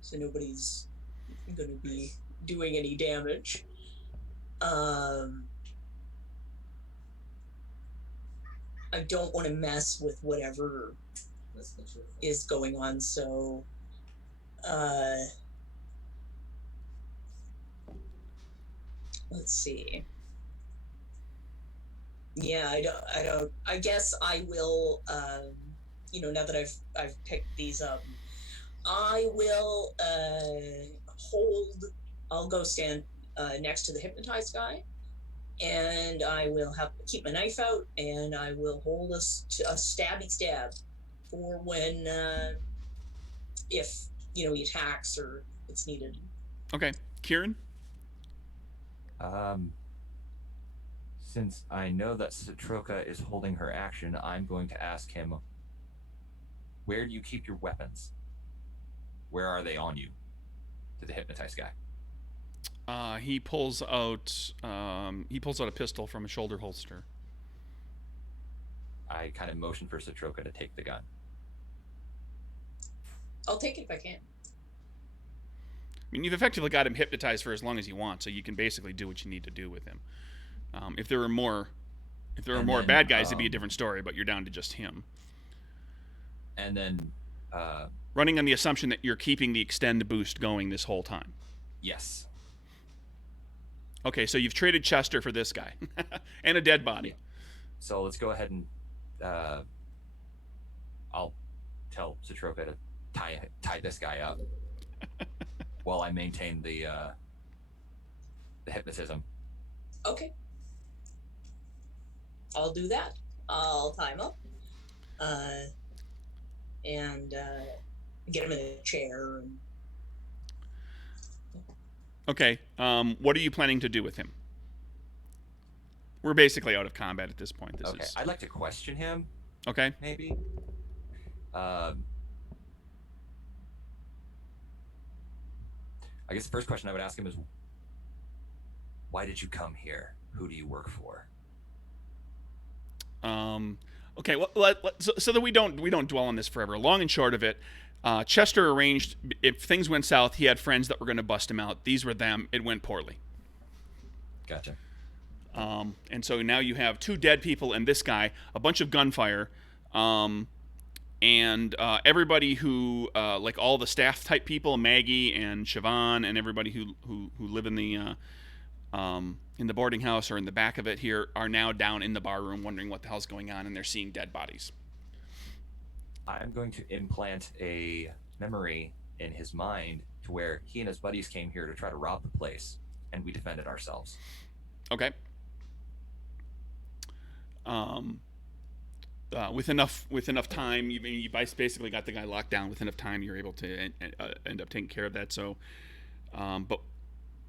so nobody's going to be doing any damage. I don't want to mess with whatever is going on, so let's see. Yeah, I guess I will now that I've picked these up, I will I'll go stand next to the hypnotized guy, and I will keep my knife out, and I will hold a stabby stab for when if he attacks or it's needed. Okay, Kieran. Since I know that Satroka is holding her action, I'm going to ask him, where do you keep your weapons? Where are they on you? To the hypnotized guy. He pulls out a pistol from a shoulder holster. I kind of motion for Satroka to take the gun. I'll take it if I can. I mean, you've effectively got him hypnotized for as long as you want, so you can basically do what you need to do with him. If there were more bad guys, it'd be a different story. But you're down to just him. And then, running on the assumption that you're keeping the extend boost going this whole time. Yes. Okay, so you've traded Chester for this guy and a dead body. So let's go ahead and I'll tell Satroka to tie this guy up while I maintain the hypnotism. Okay. I'll do that. I'll tie him up. And get him in a chair. Okay. What are you planning to do with him? We're basically out of combat at this point. Okay. I'd like to question him. Okay. Maybe. I guess the first question I would ask him is, why did you come here? Who do you work for? Okay. Well, so that we don't dwell on this forever. Long and short of it, Chester arranged, if things went south, he had friends that were going to bust him out. These were them. It went poorly. Gotcha. And so now you have 2 dead people and this guy, a bunch of gunfire, and everybody who, like all the staff type people, Maggie and Siobhan, and everybody who live in the boarding house or in the back of it here, are now down in the bar room wondering what the hell's going on, and they're seeing dead bodies. I'm going to implant a memory in his mind to where he and his buddies came here to try to rob the place, and we defended ourselves. Okay. With enough time, you basically got the guy locked down. With enough time, you're able to end up taking care of that. So, but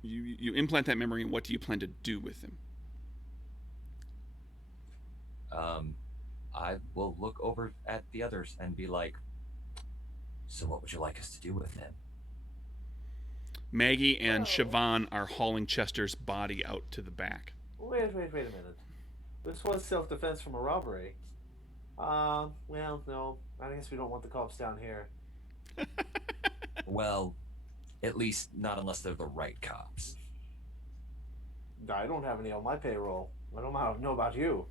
you implant that memory, and what do you plan to do with him? I will look over at the others and be like, so what would you like us to do with him? Maggie and Oh. Siobhan are hauling Chester's body out to the back. Wait a minute. This was self-defense from a robbery. Well, no. I guess we don't want the cops down here. Well, at least not unless they're the right cops. I don't have any on my payroll. I don't know about you.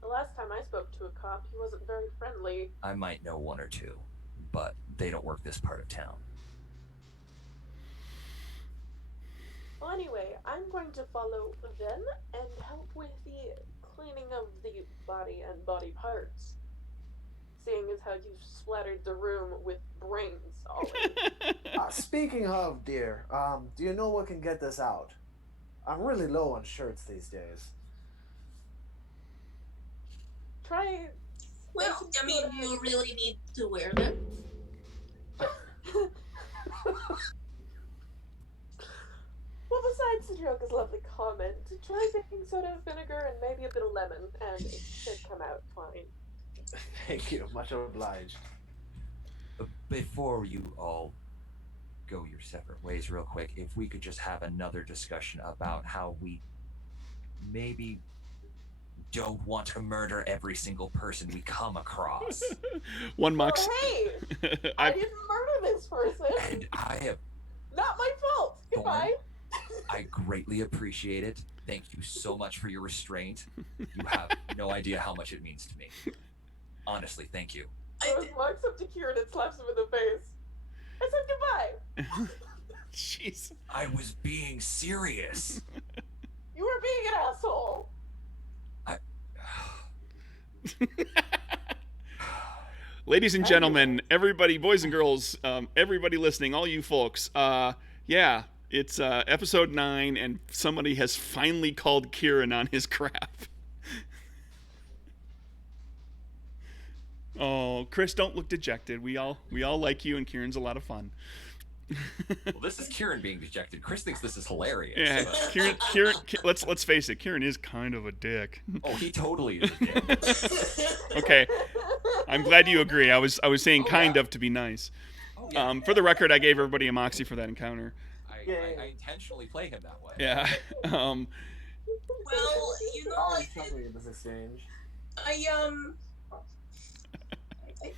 The last time I spoke to a cop, he wasn't very friendly. I might know one or two, but they don't work this part of town. Well, anyway, I'm going to follow them and help with the cleaning of the body and body parts. Seeing as how you've splattered the room with brains all over. Speaking of, dear, do you know what can get this out? I'm really low on shirts these days. Try. Well, I mean, you really need to wear them. Well, besides the joke is a lovely comment, try baking soda, vinegar, and maybe a bit of lemon, and it should come out fine. Thank you. Much obliged. Before you all go your separate ways real quick, if we could just have another discussion about how we maybe don't want to murder every single person we come across. One Mox. Oh, hey! I didn't murder this person! And I have... Not my fault! Goodbye! I greatly appreciate it. Thank you so much for your restraint. You have no idea how much it means to me. Honestly, thank you. Rose walks up to Kieran and slaps him in the face. I said goodbye! Jeez. I was being serious. You were being an asshole! Ladies and gentlemen, everybody, boys and girls, everybody listening, all you folks, yeah, it's episode 9, and somebody has finally called Kieran on his crap. Oh, Chris, don't look dejected. We all like you, and Kieran's a lot of fun. Well, this is Kieran being dejected. Chris thinks this is hilarious. Yeah, Kieran. Let's face it. Kieran is kind of a dick. Oh, he totally is a dick. Okay, I'm glad you agree. I was saying kind of to be nice. Oh, yeah. For the record, I gave everybody a moxie for that encounter. I intentionally play him that way. Yeah. Well, you know, Always trouble in this exchange.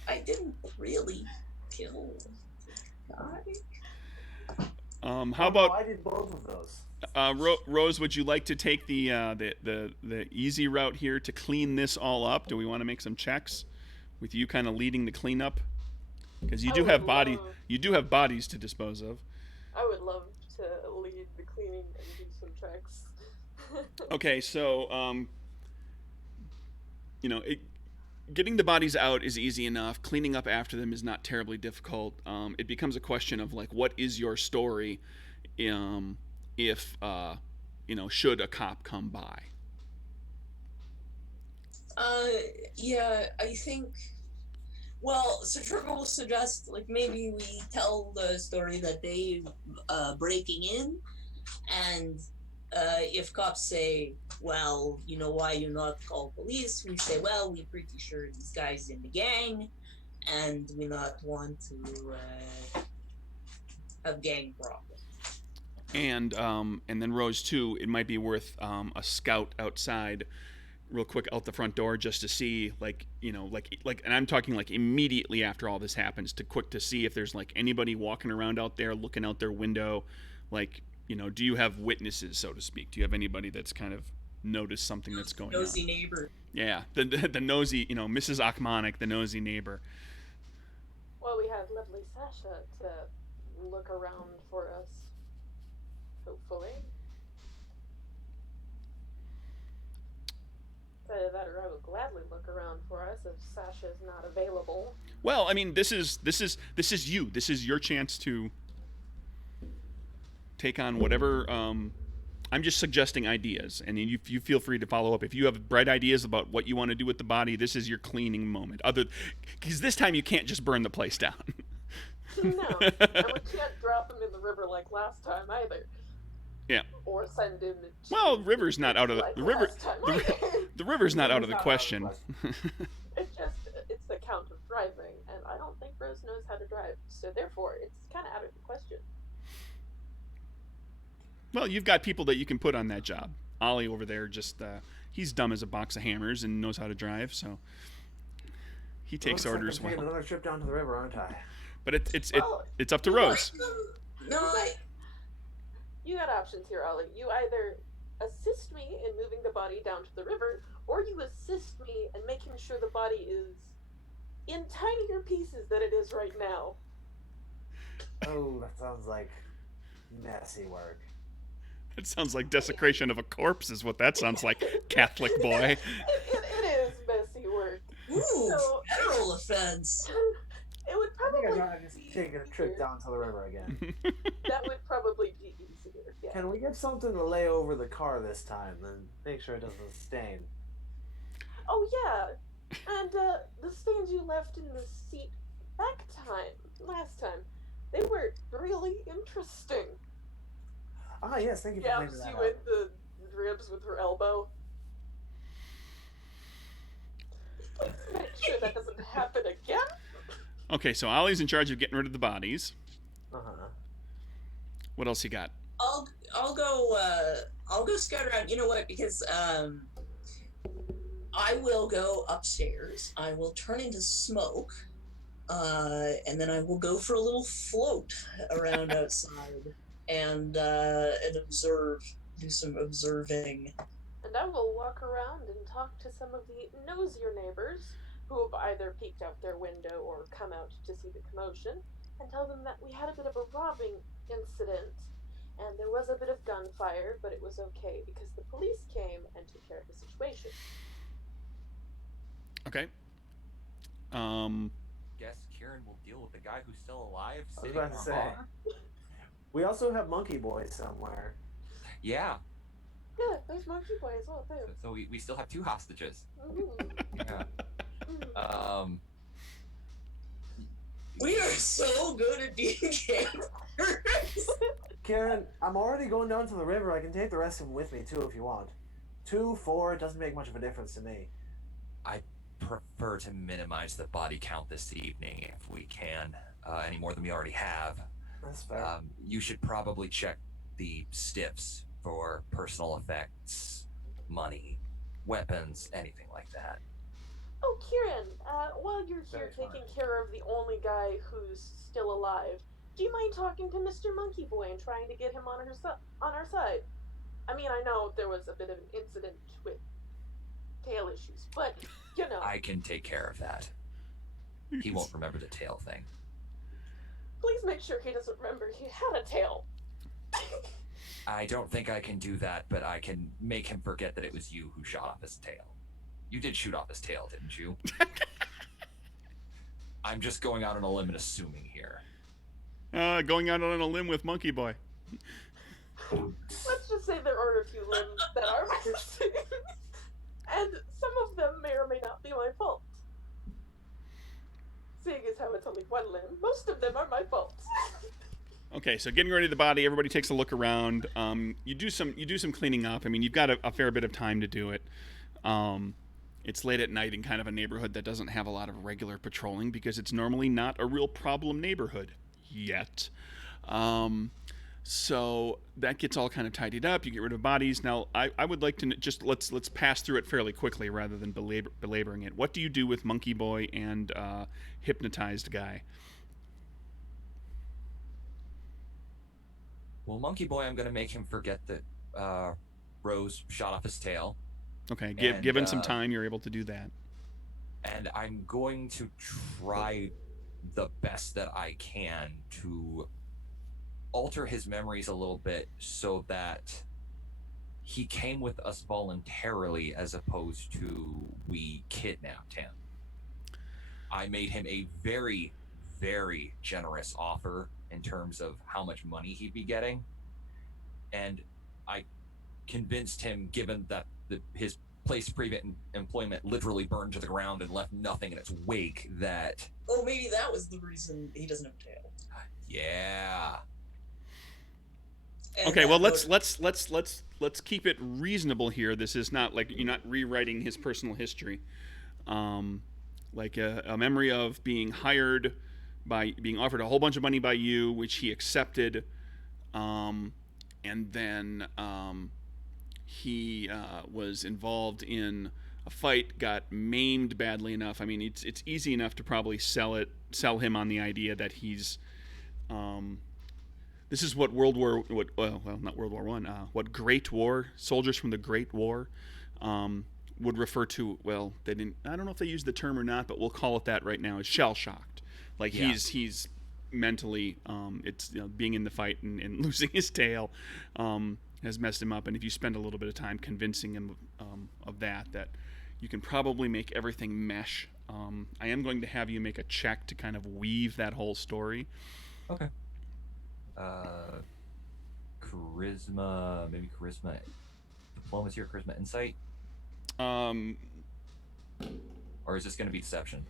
I didn't really kill the guy. How about I did both of those. Rose? Would you like to take the easy route here to clean this all up? Do we want to make some checks with you kind of leading the cleanup? Because you do have bodies to dispose of. I would love to lead the cleaning and do some checks. Okay, so getting the bodies out is easy enough. Cleaning up after them is not terribly difficult. It becomes a question of like, what is your story, if should a cop come by? Yeah, I think. Well, so Triple will suggest like maybe we tell the story that they breaking in, and if cops say, well, you know why you not call police, we say, well, we pretty sure this guy's in the gang, and we not want to have gang problems. And then Rose too, it might be worth a scout outside, real quick out the front door, just to see and I'm talking like immediately after all this happens, to see if there's like anybody walking around out there looking out their window, like. Do you have witnesses, so to speak? Do you have anybody that's kind of noticed something that's going on? Nosy neighbor. Yeah, the nosy, Mrs. Achmonic, the nosy neighbor. Well, we have lovely Sasha to look around for us, hopefully. Either that, or I would gladly look around for us if Sasha's not available. Well, I mean, this is you. This is your chance to take on whatever. I'm just suggesting ideas, and you feel free to follow up if you have bright ideas about what you want to do with the body. This is your cleaning moment. Because this time you can't just burn the place down. No, and we can't drop him in the river like last time either. Yeah. Or send him. Well, river's not out of the river. The river's not out of the question. It's the count of driving, and I don't think we're knows how to drive, so therefore it's kind of out of the question. Well, you've got people that you can put on that job. Ollie over there, just he's dumb as a box of hammers and knows how to drive, so he takes orders I'm taking well. another trip down to the river, aren't I? But it's Well, up to Rose. No, You got options here, Ollie. You either assist me in moving the body down to the river, or you assist me in making sure the body is in tinier pieces than it is right now. Oh, that sounds like messy work. It sounds like desecration of a corpse is what that sounds like, Catholic boy. It is messy work. ooh, So- federal offense. It would I think probably I'd rather just be take a trip easier. down to the river again. That would probably be easier. Yeah. Can we get something to lay over the car this time and make sure it doesn't stain? Oh yeah, and the stains you left in the seat last time, they were really interesting. Ah, yes, thank you for Jabs pointing that you out. in the ribs with her elbow. Please make sure that doesn't happen again. Okay, so Ollie's in charge of getting rid of the bodies. Uh-huh. What else you got? I'll go scout around. You know what? Because I will go upstairs. I will turn into smoke, and then I will go for a little float around outside and observe, do some observing. And I will walk around and talk to some of the nosier neighbors who have either peeked out their window or come out to see the commotion, and tell them that we had a bit of a robbing incident, and there was a bit of gunfire, but it was okay because the police came and took care of the situation. Okay. Guess Kieran will deal with the guy who's still alive I was sitting about in to the say. bar. We also have Monkey Boy somewhere. Yeah. Yeah, there's Monkey Boy as well, too. So we still have 2 hostages. Mhm. Yeah. Mhm. We are so good at DK. Karen, I'm already going down to the river. I can take the rest of them with me, too, if you want. 2, 4, it doesn't make much of a difference to me. I prefer to minimize the body count this evening if we can, any more than we already have. That's fair. You should probably check the stiffs for personal effects, money, weapons, anything like that. Oh, Kieran, while you're here Very smart. taking care of the only guy who's still alive, do you mind talking to Mr. Monkey Boy and trying to get him on our side? I mean, I know there was a bit of an incident with tail issues, but, you know, I can take care of that. He won't remember the tail thing. please make sure he doesn't remember he had a tail. I don't think I can do that, but I can make him forget that it was you who shot off his tail. You did shoot off his tail, didn't you? I'm just going out on a limb and assuming here. Going out on a limb with Monkey Boy. Let's just say there are a few limbs that are missing. And some of them may or may not be my fault. Seeing as how it's only one limb, most of them are my fault. Okay, so getting rid of the body, everybody takes a look around. You do some cleaning up. I mean, you've got a fair bit of time to do it. It's late at night in kind of a neighborhood that doesn't have a lot of regular patrolling because it's normally not a real problem neighborhood yet. So that gets all kind of tidied up. You get rid of bodies. Now, I would like to just let's pass through it fairly quickly rather than belaboring it. What do you do with Monkey Boy and hypnotized guy? Well, Monkey Boy, I'm going to make him forget that Rose shot off his tail. Okay, And, given some time, you're able to do that. And I'm going to try the best that I can to alter his memories a little bit so that he came with us voluntarily as opposed to we kidnapped him. I made him a very, very generous offer in terms of how much money he'd be getting. And I convinced him, given that his place of previous employment literally burned to the ground and left nothing in its wake, that Oh, maybe that was the reason he doesn't have a tail. yeah. And Okay, that well would- let's keep it reasonable here. This is not like you're not rewriting his personal history. Like a memory of being hired by being offered a whole bunch of money by you, which he accepted, and then he was involved in a fight, got maimed badly enough. I mean, it's easy enough to probably sell him on the idea that he's this is what not World War One, what Great War soldiers from the Great War would refer to. Well, they didn't. I don't know if they used the term or not, but we'll call it that right now. Is shell shocked. Like he's mentally, it's being in the fight and losing his tail has messed him up. And if you spend a little bit of time convincing him of that you can probably make everything mesh. I am going to have you make a check to kind of weave that whole story. Okay. Charisma, maybe charisma, diplomacy, or charisma insight. Or is this going to be deception?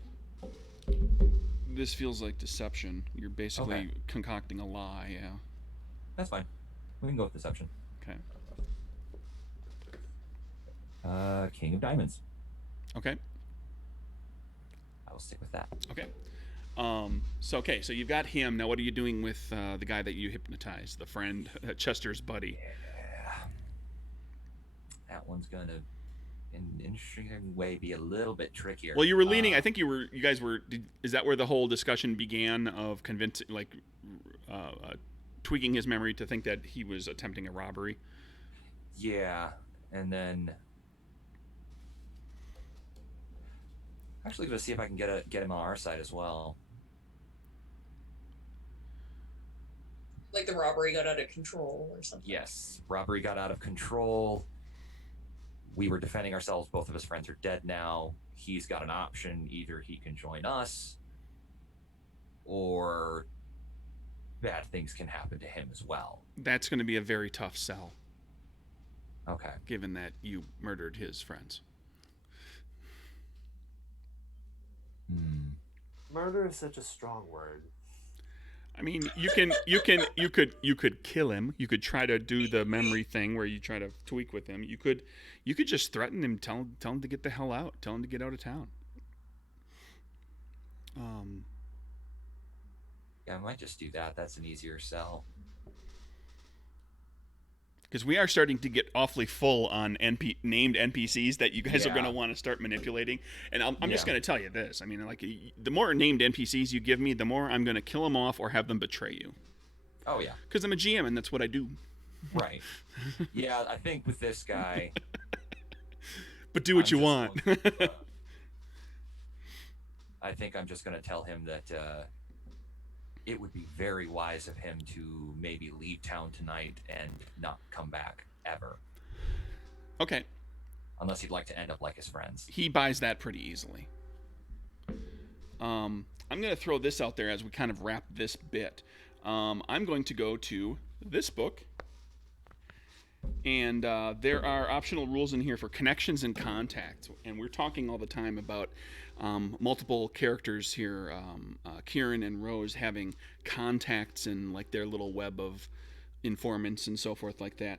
This feels like deception. You're basically concocting a lie. Yeah. That's fine. We can go with deception. Okay. King of Diamonds. Okay. I will stick with that. Okay. So you've got him. Now what are you doing with the guy that you hypnotized, the friend, Chester's buddy? Yeah. That one's going to, in an interesting way, be a little bit trickier. Well, you were leaning. I think you guys were. Is that where the whole discussion began of convincing, tweaking his memory to think that he was attempting a robbery? Yeah, and then actually going to see if I can get him on our side as well. Like the robbery got out of control or something. Yes, robbery got out of control. We were defending ourselves. Both of his friends are dead now. He's got an option. Either he can join us, or bad things can happen to him as well. That's going to be a very tough sell. Okay. Given that you murdered his friends. Murder is such a strong word. I mean, you could kill him. You could try to do the memory thing where you try to tweak with him. You could just threaten him, tell him to get the hell out, tell him to get out of town. Yeah, I might just do that. That's an easier sell. Because we are starting to get awfully full on named NPCs that you guys are going to want to start manipulating. And I'm just going to tell you this. I mean, like, the more named NPCs you give me, the more I'm going to kill them off or have them betray you. Oh, yeah. Because I'm a GM and that's what I do. Right. Yeah, I think with this guy... But do what you want. I think I'm just going to tell him that it would be very wise of him to maybe leave town tonight and not come back ever. Okay. Unless he'd like to end up like his friends. He buys that pretty easily. I'm going to throw this out there as we kind of wrap this bit. I'm going to go to this book. And there are optional rules in here for connections and contacts. And we're talking all the time about multiple characters here, Kieran and Rose, having contacts in like their little web of informants and so forth like that.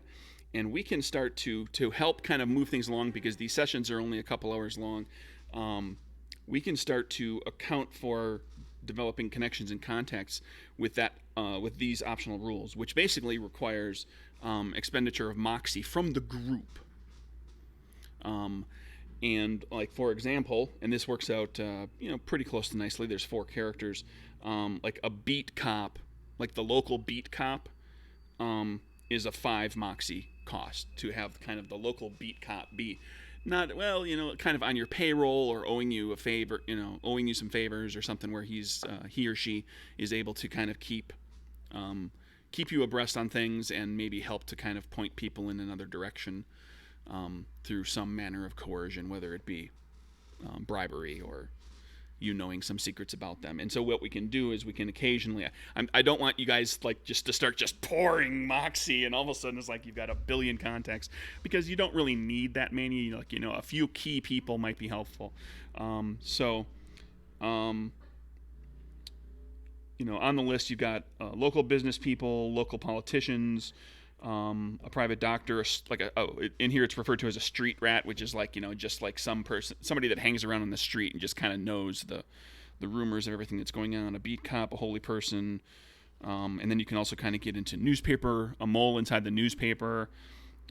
And we can start to help kind of move things along, because these sessions are only a couple hours long. We can start to account for developing connections and contacts with that with these optional rules, which basically requires expenditure of moxie from the group. And like, for example, and this works out pretty close to nicely. There's 4 characters. Like a beat cop, like the local beat cop, is a 5 moxie cost to have kind of the local beat cop be not, kind of on your payroll or owing you a favor, owing you some favors or something, where he or she is able to kind of keep you abreast on things and maybe help to kind of point people in another direction through some manner of coercion, whether it be bribery or you knowing some secrets about them. And so what we can do is we can occasionally, I don't want you guys like just to start just pouring moxie and all of a sudden it's like you've got a billion contacts, because you don't really need that many. Like, a few key people might be helpful. On the list you've got local business people, local politicians, a private doctor, in here it's referred to as a street rat, which is like, just like somebody that hangs around on the street and just kind of knows the rumors of everything that's going on, a beat cop, a holy person, and then you can also kind of get into newspaper, a mole inside the newspaper,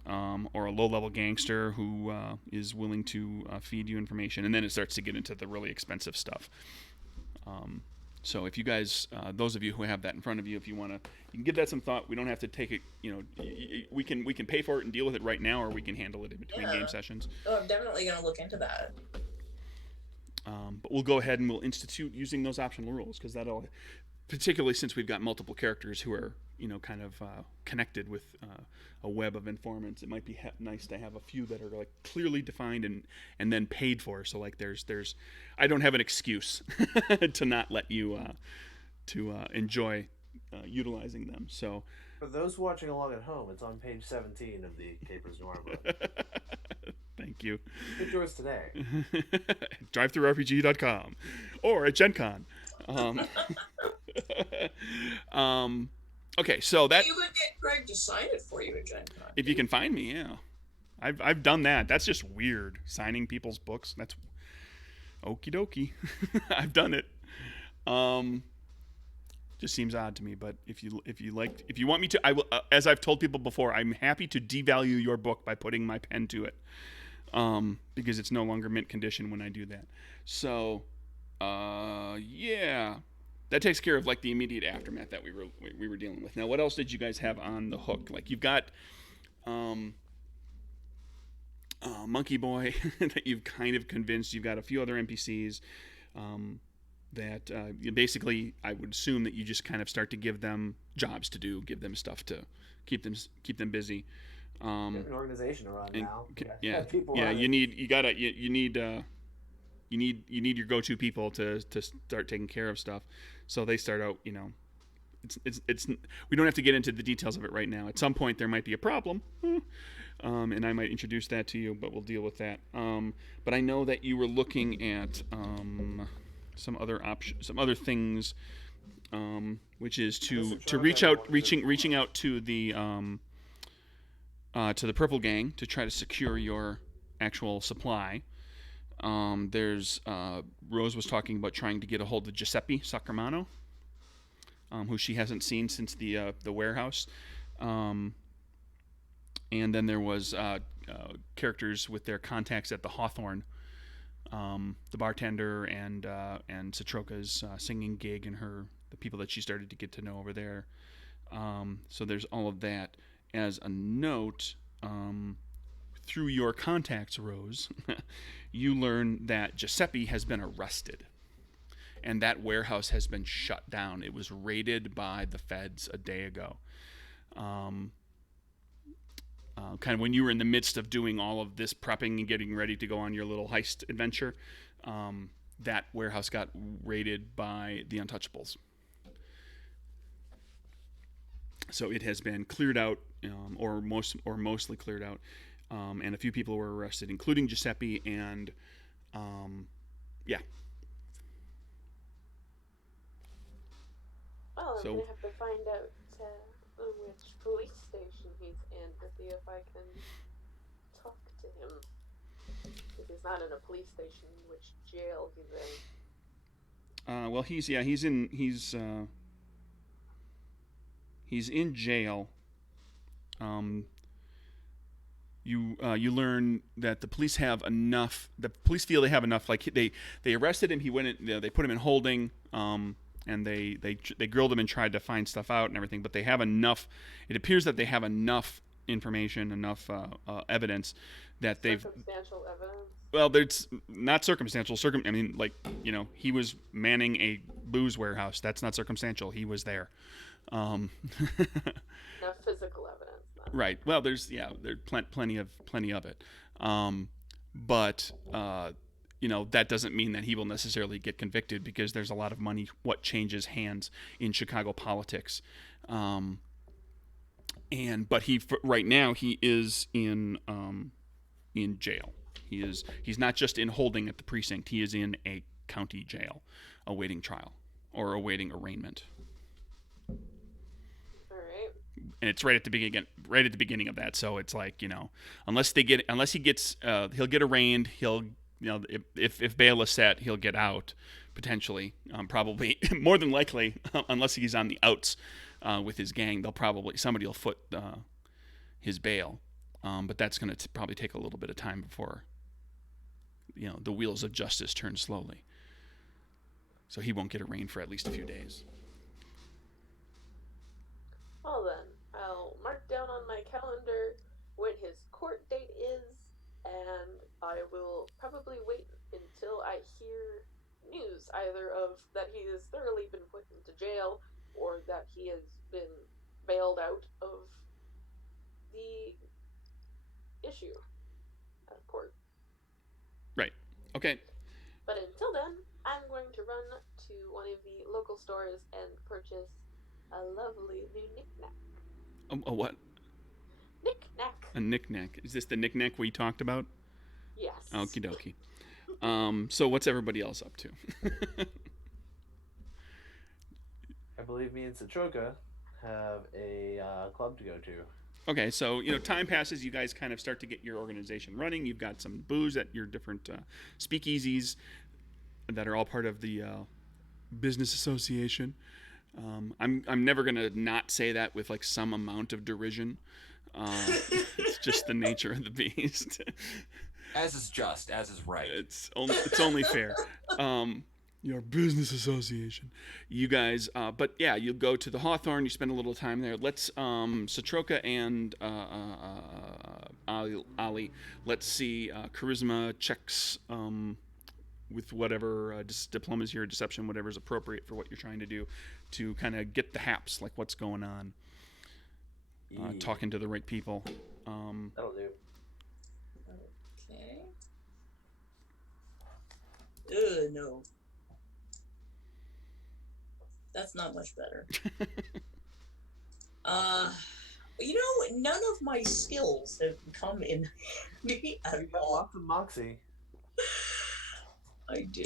or a low-level gangster who is willing to feed you information, and then it starts to get into the really expensive stuff. So if you guys, those of you who have that in front of you, if you want to, you can give that some thought. We don't have to take it, we can pay for it and deal with it right now, or we can handle it in between game sessions. Oh, I'm definitely going to look into that. But we'll go ahead and we'll institute using those optional rules, because that'll, particularly since we've got multiple characters who are, kind of connected with a web of informants, it might be nice to have a few that are like clearly defined and then paid for. So like there's I don't have an excuse to not let you to enjoy utilizing them. So for those watching along at home, it's on page 17 of the Capers Noir book. Thank you. Get yours today. DriveThruRPG.com or at Gen Con. Okay, so that You could get Greg to sign it for you at Gen Con. if you can find me, yeah. I've done that. That's just weird. Signing people's books. That's okie dokie. I've done it. Just seems odd to me, but if you want me to, I will. As I've told people before, I'm happy to devalue your book by putting my pen to it, because it's no longer mint condition when I do that. So, yeah, that takes care of like the immediate aftermath that we were dealing with. Now, what else did you guys have on the hook? Like you've got Monkey Boy that you've kind of convinced. You've got a few other NPCs. That you basically, I would assume that you just kind of start to give them jobs to do, give them stuff to keep them busy. An organization around now. Yeah, people yeah. You need your go-to people to start taking care of stuff. So they start out, it's we don't have to get into the details of it right now. At some point there might be a problem, and I might introduce that to you, but we'll deal with that. But I know that you were looking at some other things, which is to reaching out to the Purple Gang to try to secure your actual supply. There's Rose was talking about trying to get a hold of Giuseppe Sacramano, who she hasn't seen since the warehouse. And then there was characters with their contacts at the Hawthorne. The bartender and Citroka's singing gig and the people that she started to get to know over there. So there's all of that. As a note, through your contacts, Rose, you learn that Giuseppe has been arrested, and that warehouse has been shut down. It was raided by the feds a day ago. Kind of when you were in the midst of doing all of this prepping and getting ready to go on your little heist adventure, that warehouse got raided by the Untouchables. So it has been cleared out, or mostly cleared out, and a few people were arrested, including Giuseppe, and yeah. Well, I'm So- gonna have to find out which police station he's in to see if I can talk to him. If he's not in a police station, which jail he's in. Well, he's in jail. You learn that the police have enough. The police feel they have enough. Like they arrested him. He went in. They put him in holding. And they grilled him and tried to find stuff out and everything. But they have enough. It appears that they have enough information, enough evidence that they've. Circumstantial evidence. Well, there's not circumstantial. I mean, like, he was manning a booze warehouse. That's not circumstantial. He was there. Enough physical evidence. Then. Right. Well, there's plenty of it. But that doesn't mean that he will necessarily get convicted, because there's a lot of money what changes hands in Chicago politics. But right now he is in jail. He's not just in holding at the precinct. He is in a county jail, awaiting trial or awaiting arraignment. All right. And it's right at the beginning of that. So it's like, unless he gets, he'll get arraigned. He'll, if bail is set, he'll get out. potentially, probably more than likely, unless he's on the outs with his gang, somebody will foot his bail. But that's going to probably take a little bit of time before the wheels of justice turn slowly. So he won't get arraigned for at least a few days. Well then, I'll mark down on my calendar when his court date is, and I will probably wait until I hear news either of that he has thoroughly been put into jail or that he has been bailed out of the issue at court. Right. Okay. But until then, I'm going to run to one of the local stores and purchase a lovely new knick-knack. A what? Knick-knack. A knick-knack. Is this the knick-knack we talked about? Yes. Okie dokie. So what's everybody else up to? I believe me and Satroka have a club to go to. Okay, so time passes. You guys kind of start to get your organization running. You've got some booze at your different speakeasies that are all part of the business association. I'm never gonna not say that with like some amount of derision. It's just the nature of the beast. As is just, as is right. It's only fair. Your business association, you guys. But yeah, you go to the Hawthorne. You spend a little time there. Let's Satroka and Ali. Let's see charisma checks with whatever diplomacy or deception, whatever is appropriate for what you're trying to do, to kind of get the haps, like what's going on, talking to the right people. That'll do. Okay. No. That's not much better. None of my skills have come in handy at You got all. lots of moxie. I do.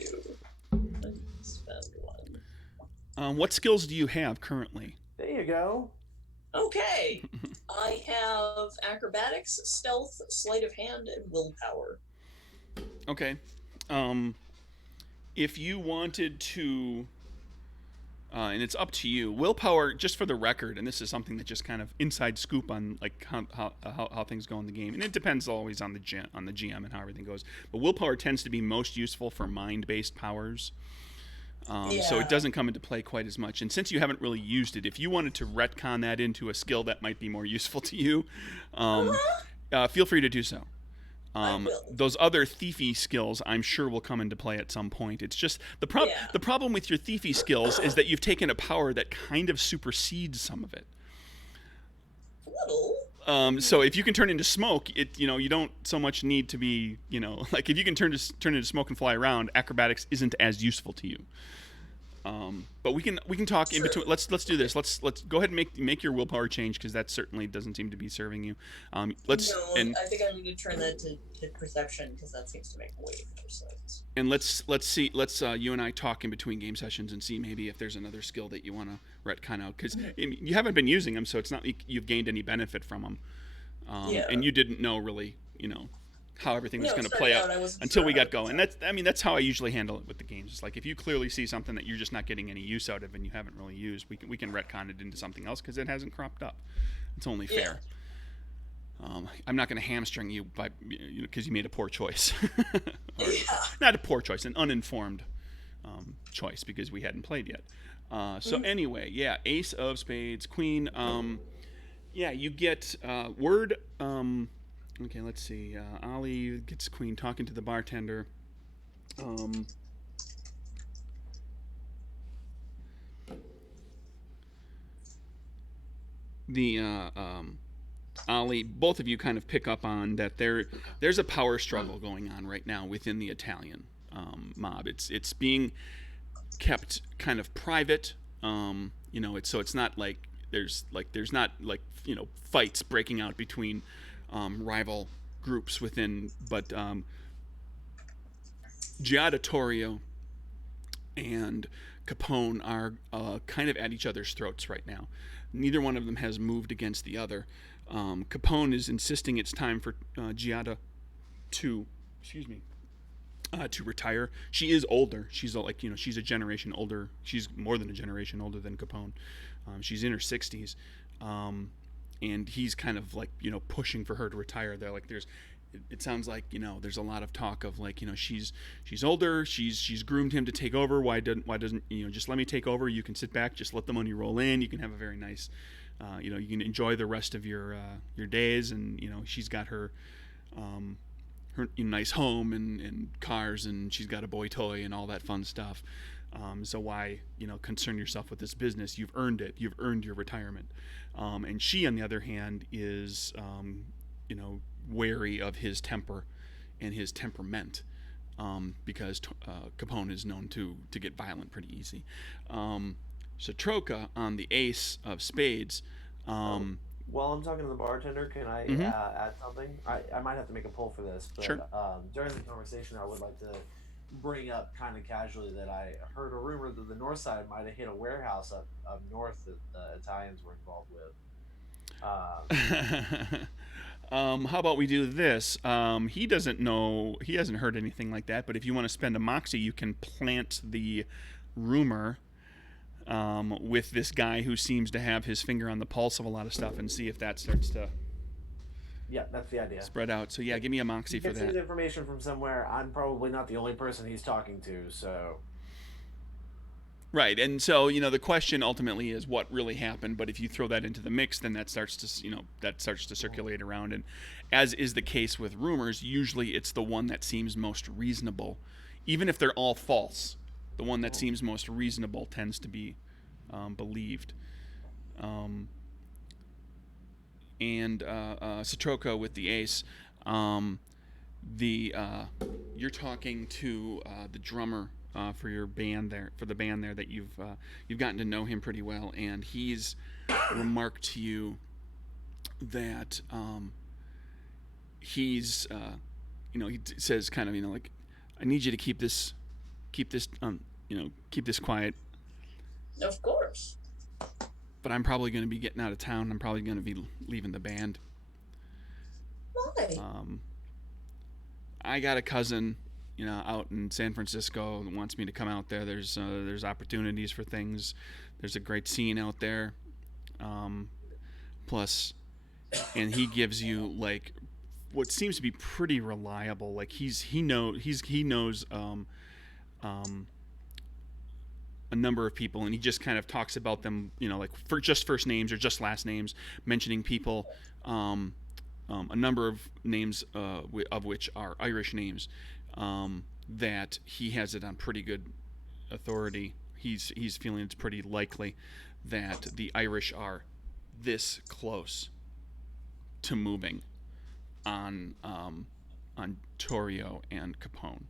Let me spend one. What skills do you have currently? There you go. Okay. I have acrobatics, stealth, sleight of hand, and willpower. Okay. If you wanted to, and it's up to you, willpower, just for the record, and this is something that just kind of inside scoop on like how things go in the game, and it depends always on the GM and how everything goes. But willpower tends to be most useful for mind-based powers. So it doesn't come into play quite as much. And since you haven't really used it, if you wanted to retcon that into a skill that might be more useful to you, feel free to do so. Those other thiefy skills, I'm sure, will come into play at some point. It's just the problem with your thiefy skills is that you've taken a power that kind of supersedes some of it. Little. So if you can turn into smoke, you don't so much need to be, like if you can turn into smoke and fly around, acrobatics isn't as useful to you. But we can talk in between. Let's do this. Let's go ahead and make your willpower change, because that certainly doesn't seem to be serving you. I think I need to turn that to perception, because that seems to make way more sense. And let's see. Let's you and I talk in between game sessions and see maybe if there's another skill that you want to retcon out, because you haven't been using them, so it's not like you've gained any benefit from them. And you didn't know really, how everything was going to play out until we got going. That's how I usually handle it with the games. It's like if you clearly see something that you're just not getting any use out of and you haven't really used, we can retcon it into something else, because it hasn't cropped up. It's only fair. I'm not going to hamstring you by because you made a poor choice. Not a poor choice, an uninformed choice, because we hadn't played yet. So anyway, Ace of Spades, Queen. You get word. Okay, let's see. Ali gets Queen talking to the bartender. Ali, both of you kind of pick up on that there's a power struggle going on right now within the Italian mob. It's being kept kind of private. It's not like there's not fights breaking out between rival groups within, but Giada Torrio and Capone are kind of at each other's throats right now. Neither one of them has moved against the other. Capone is insisting it's time for Giada to, to retire. She is older. She's like, she's a generation older. She's more than a generation older than Capone. She's in her 60s. And he's kind of like, pushing for her to retire. They're like, it sounds like, there's a lot of talk of like, she's older. She's groomed him to take over. Why doesn't, just let me take over. You can sit back, just let the money roll in. You can have a very nice, you can enjoy the rest of your days. And, she's got her nice home and cars, and she's got a boy toy and all that fun stuff. So why, concern yourself with this business? You've earned it. You've earned your retirement. And she, on the other hand, is, wary of his temper and his temperament, because Capone is known to get violent pretty easy. So Troca, on the ace of spades. While I'm talking to the bartender, can I add something? I might have to make a poll for this, but Sure. During the conversation, I would like to bring up kind of casually that I heard a rumor that the north side might have hit a warehouse up north that the Italians were involved with. How about we do this? He doesn't know. He hasn't heard anything like that. But if you want to spend a moxie, you can plant the rumor with this guy who seems to have his finger on the pulse of a lot of stuff, and see if that starts to Yeah, that's the idea. spread out. So yeah, give me a moxie for He gets his that. information from somewhere. I'm probably not the only person he's talking to, so Right, and so the question ultimately is what really happened. But if you throw that into the mix, then that starts to circulate around. And as is the case with rumors, usually it's the one that seems most reasonable, even if they're all false. The one that seems most reasonable tends to be believed. And Satroka with the ace, you're talking to the drummer for your band there, for the band there, that you've gotten to know him pretty well, and he's remarked to you that he's he says kind of like, I need you to keep this quiet. Of course. But I'm probably going to be getting out of town. I'm probably going to be leaving the band. Why? I got a cousin, out in San Francisco that wants me to come out there. There's opportunities for things. There's a great scene out there. Plus, and he gives you like what seems to be pretty reliable. Like he knows a number of people, and he just kind of talks about them, like for just first names or just last names, mentioning people, a number of names of which are Irish names, that he has it on pretty good authority. He's feeling it's pretty likely that the Irish are this close to moving on Torrio and Capone.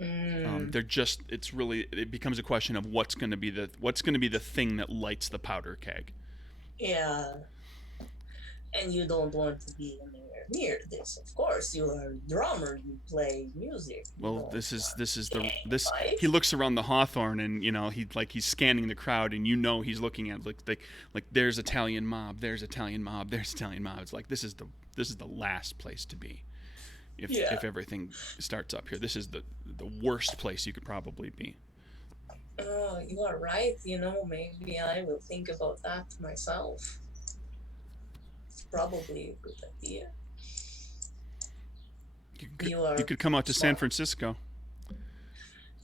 It becomes a question of what's going to be the thing that lights the powder keg. Yeah. And you don't want to be anywhere near this. Of course, you are a drummer. You play music. Well, this is right? he looks around the Hawthorne, and he's scanning the crowd, and he's looking at like there's Italian mob, there's Italian mob, there's Italian mob. It's like this is the last place to be. If everything starts up here, this is the worst place you could probably be. Oh, you are right. Maybe I will think about that myself. It's probably a good idea. You could come out to San Francisco.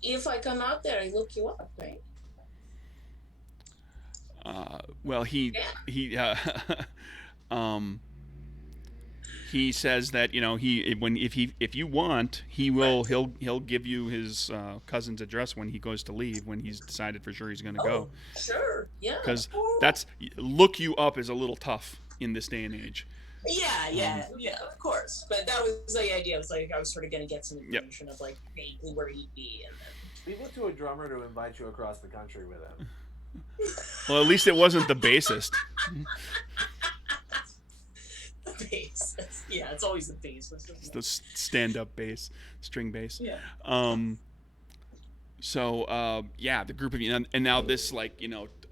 If I come out there, I look you up, right? Well, he says that if you want, he'll give you his cousin's address when he goes to leave, when he's decided for sure he's going to go. Sure, yeah. Because look you up is a little tough in this day and age. Yeah, of course. But that was the idea. It was like I was sort of going to get some information of like vaguely where he'd be, and then leave it to a drummer to invite you across the country with him. Well, at least it wasn't the bassist. The bassist. Yeah, it's always the bassist. It's the stand-up bass, string bass. Yeah. So the group of you, and now this a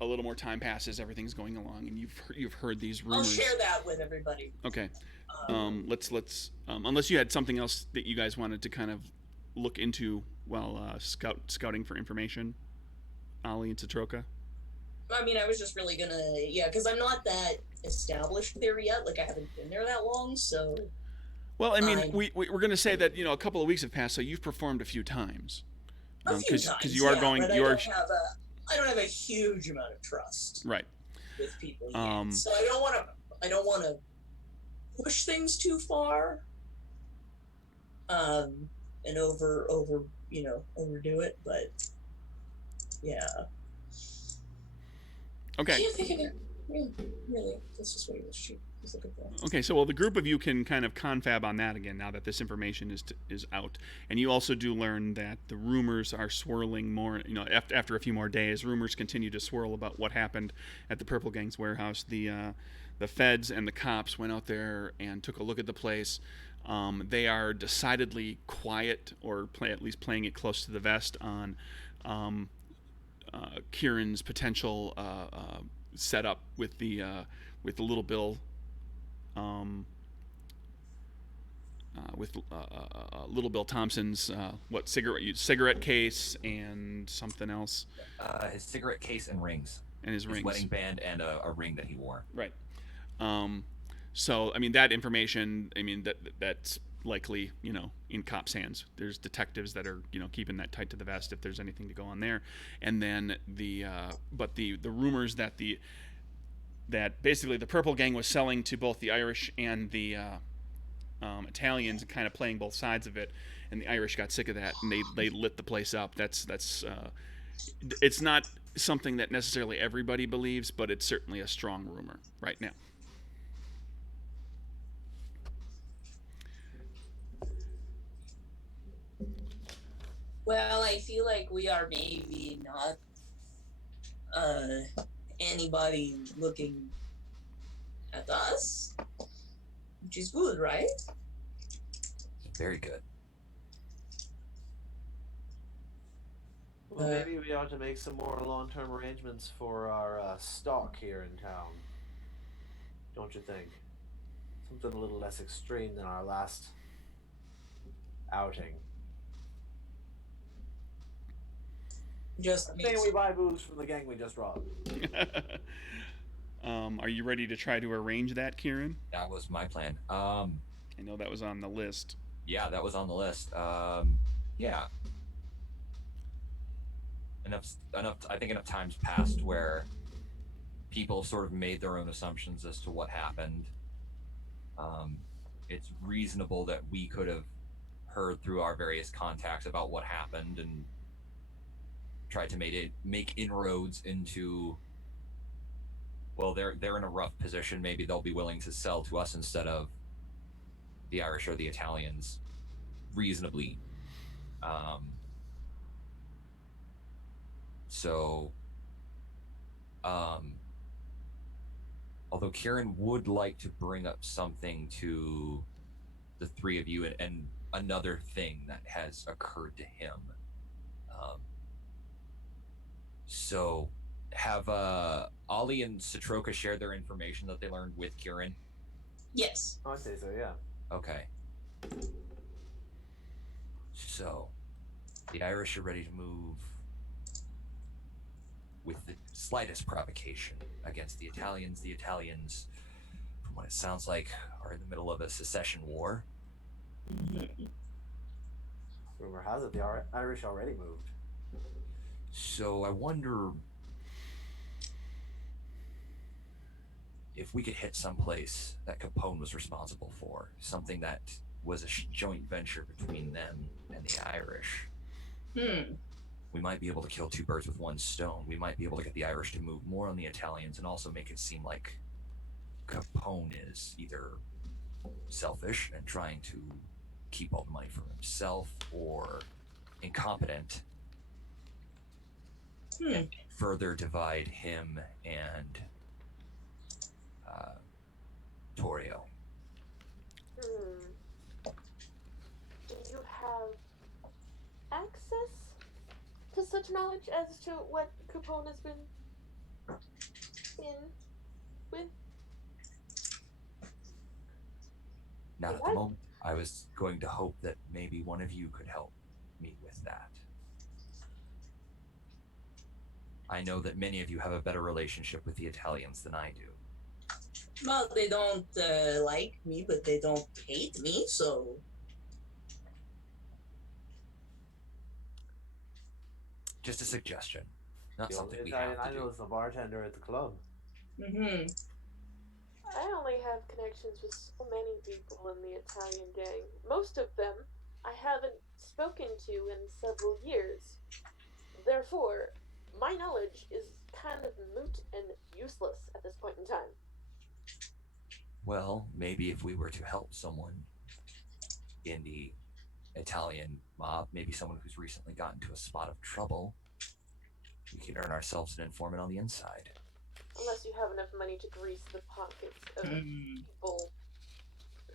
little more time passes, everything's going along, and you've heard these rumors. I'll share that with everybody. Okay. Let's unless you had something else that you guys wanted to kind of look into while scouting for information, Ollie and Satroka? I mean, I was just really gonna, yeah, because I'm not that established there yet. Like, I haven't been there that long, so. Well, I mean, we're going to say that a couple of weeks have passed, so you've performed a few times. A few times, because you are going. But You are I don't have a huge amount of trust right with people yet, so I don't want to push things too far, and overdo it. But yeah. Okay. I can't think of it. Really, that's just what he was looking for. Okay, so the group of you can kind of confab on that again now that this information is out, and you also do learn that the rumors are swirling more. After a few more days, rumors continue to swirl about what happened at the Purple Gang's warehouse. The feds and the cops went out there and took a look at the place. They are decidedly quiet, or at least playing it close to the vest on Kieran's potential setup with the Little Bill. With Little Bill Thompson's cigarette case and something else. His cigarette case and rings. And his rings. Wedding band and a ring that he wore. Right. So I mean that information. I mean that's likely in cops' hands. There's detectives that are keeping that tight to the vest if there's anything to go on there. And then the rumors that that basically the Purple Gang was selling to both the Irish and the Italians, and kind of playing both sides of it, and the Irish got sick of that, and they lit the place up. That's it's not something that necessarily everybody believes, but it's certainly a strong rumor right now. Well, I feel like we are maybe not anybody looking at us, which is good, right? Very good. Well, maybe we ought to make some more long-term arrangements for our stock here in town. Don't you think? Something a little less extreme than our last outing. Just saying we buy booze from the gang we just robbed. Are you ready to try to arrange that, Kieran? That was my plan. I know that was on the list. Yeah, that was on the list. Yeah. Enough. I think enough times passed where people sort of made their own assumptions as to what happened. It's reasonable that we could have heard through our various contacts about what happened and tried to make inroads into. Well, they're in a rough position. Maybe they'll be willing to sell to us instead of the Irish or the Italians, reasonably. Although Kieran would like to bring up something to the three of you, and another thing that has occurred to him. So have Ollie and Satroka share their information that they learned with Kieran? Yes. I'd say so, yeah. Okay. So, the Irish are ready to move with the slightest provocation against the Italians. The Italians, from what it sounds like, are in the middle of a secession war. Rumor has it the Irish already moved. So I wonder if we could hit someplace that Capone was responsible for, something that was a joint venture between them and the Irish. We might be able to kill two birds with one stone. We might be able to get the Irish to move more on the Italians and also make it seem like Capone is either selfish and trying to keep all the money for himself, or incompetent and further divide him and Torrio. Do you have access to such knowledge as to what Capone has been in with? Not at the moment. I was going to hope that maybe one of you could help me with that. I know that many of you have a better relationship with the Italians than I do. Well, they don't like me, but they don't hate me, so... Just a suggestion, not The something only we Italian have I to know do. is the bartender at the club. Mm-hmm. I only have connections with so many people in the Italian gang. Most of them I haven't spoken to in several years. Therefore, my knowledge is kind of moot and useless at this point in time. Well, maybe if we were to help someone in the Italian mob, maybe someone who's recently gotten to a spot of trouble, we could earn ourselves an informant on the inside. Unless you have enough money to grease the pockets of people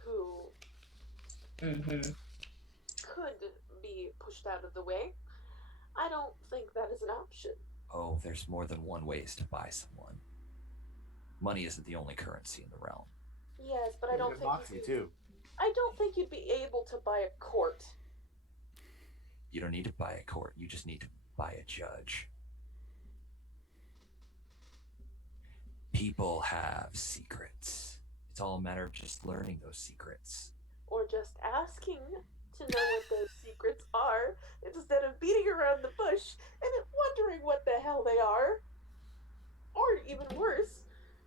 who could be pushed out of the way. I don't think that is an option. Oh, there's more than one ways to buy someone. Money isn't the only currency in the realm. Yes, but I don't think Moxie too. I don't think you'd be able to buy a court. You don't need to buy a court, you just need to buy a judge. People have secrets. It's all a matter of just learning those secrets. Or just asking to know what those secrets are, instead of beating around the bush and wondering what the hell they are. Or even worse,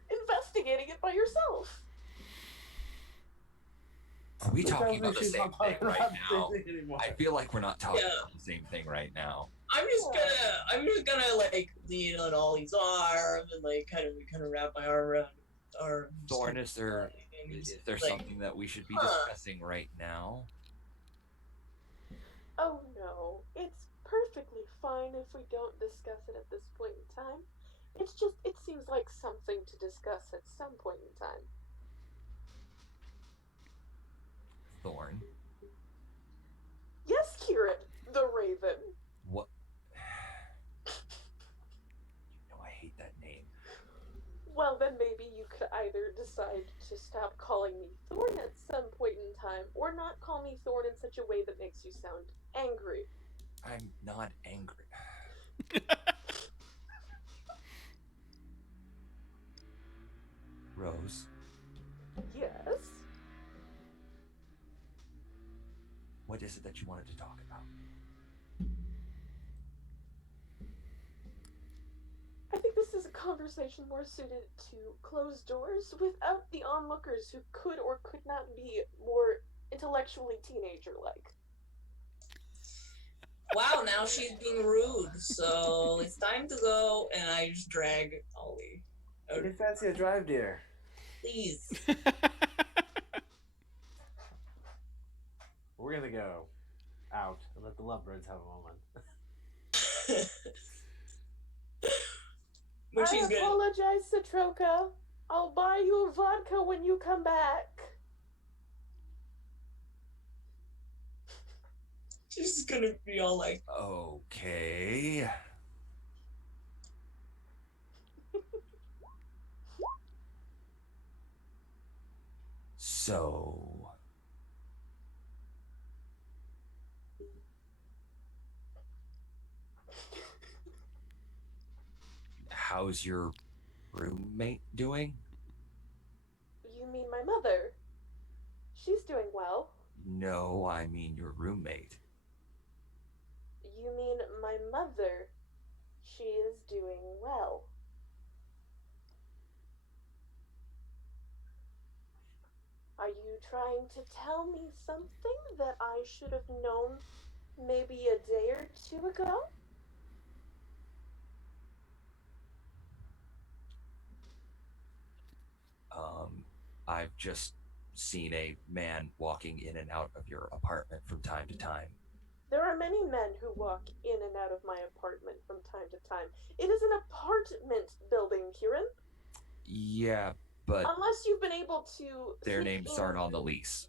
investigating it by yourself. Are we talking about the same thing right now? I feel like we're not talking about the same thing right now. I'm just gonna like lean on Ollie's arm and like kind of wrap my arm around our Thorn, is there like, something that we should be discussing right now? Oh no, it's perfectly fine if we don't discuss it at this point in time. It's just, it seems like something to discuss at some point in time. Thorn? Yes, Kieran, the Raven. What? You know I hate that name. Well, then maybe you could either decide to stop calling me Thorn at some point in time, or not call me Thorn in such a way that makes you sound angry. I'm not angry. Rose? Yes? What is it that you wanted to talk about? I think this is a conversation more suited to closed doors without the onlookers who could or could not be more intellectually teenager-like. Wow, now she's being rude, so it's time to go, and I just drag Ollie. You fancy a drive, dear? Please. We're gonna go out and let the lovebirds have a moment. I apologize, Citroka. I'll buy you a vodka when you come back. She's gonna be all like, okay. So, how's your roommate doing? You mean my mother? She's doing well. No, I mean your roommate. You mean my mother? She is doing well. Are you trying to tell me something that I should have known maybe a day or two ago? I've just seen a man walking in and out of your apartment from time to time. There are many men who walk in and out of my apartment from time to time. It is an apartment building, Kieran. Yeah, but unless you've been able to... their names aren't on the lease.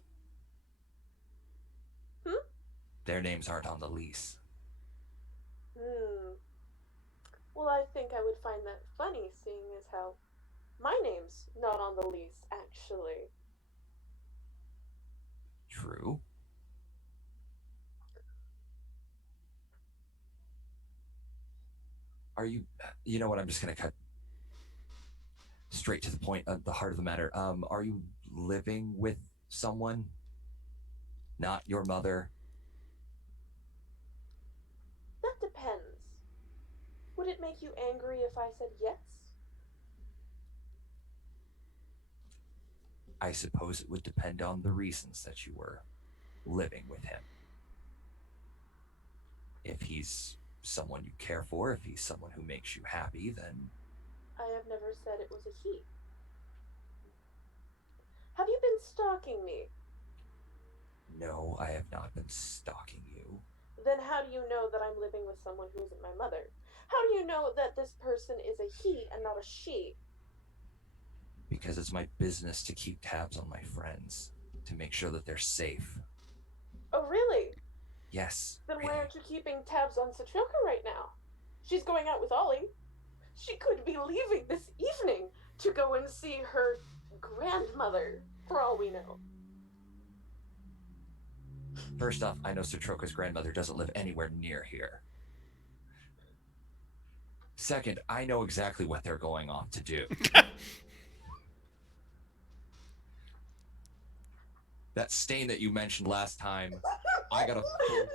Their names aren't on the lease. Well, I think I would find that funny, seeing as how my name's not on the lease, actually. True. Are you? You know what? I'm just gonna cut straight to the point, the heart of the matter. Are you living with someone? Not your mother? That depends. Would it make you angry if I said yes? I suppose it would depend on the reasons that you were living with him. If he's someone you care for, if he's someone who makes you happy, then I have never said it was a he. Have you been stalking me? no, I have not been stalking you. Then how do you know that I'm living with someone who isn't my mother? How do you know that this person is a he and not a she? Because it's my business to keep tabs on my friends, to make sure that they're safe. Oh, really? Yes. Then really. why aren't you keeping tabs on Satroka right now? She's going out with Ollie. She could be leaving this evening to go and see her grandmother, for all we know. First off, I know Satroka's grandmother doesn't live anywhere near here. Second, I know exactly what they're going off to do. That stain that you mentioned last time, I got a full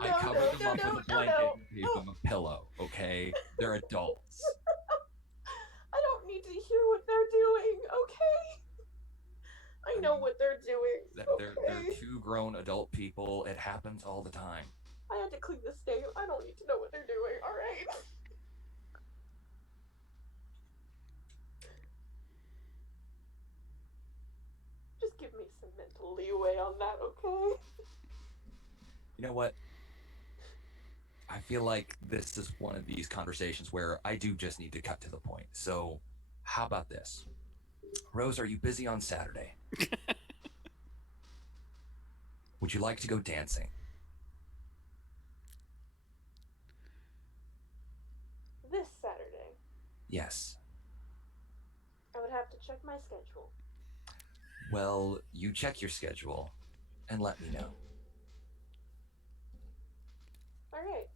I covered them up with a blanket and gave them a pillow, okay? They're adults. I don't need to hear what they're doing, okay? I know what they're doing. They're two grown adult people. It happens all the time. I had to clean the stain. I don't need to know what they're doing, alright? Just give me some mental leeway on that, okay? You know what? I feel like this is one of these conversations where I do just need to cut to the point. So, how about this? Rose, are you busy on Saturday? Would you like to go dancing? This Saturday. Yes. I would have to check my schedule. Well, you check your schedule and let me know. Alright.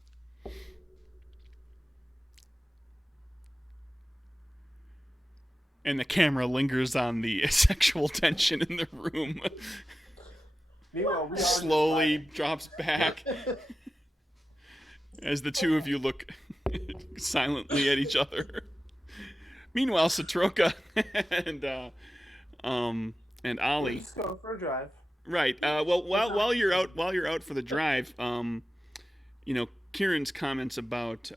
And the camera lingers on the sexual tension in the room. Meanwhile, we are Slowly drops back as the two of you look silently at each other. Meanwhile, Satroka and Ollie. Let's go for a drive. Right. Well, while you're out for the drive, Kieran's comments about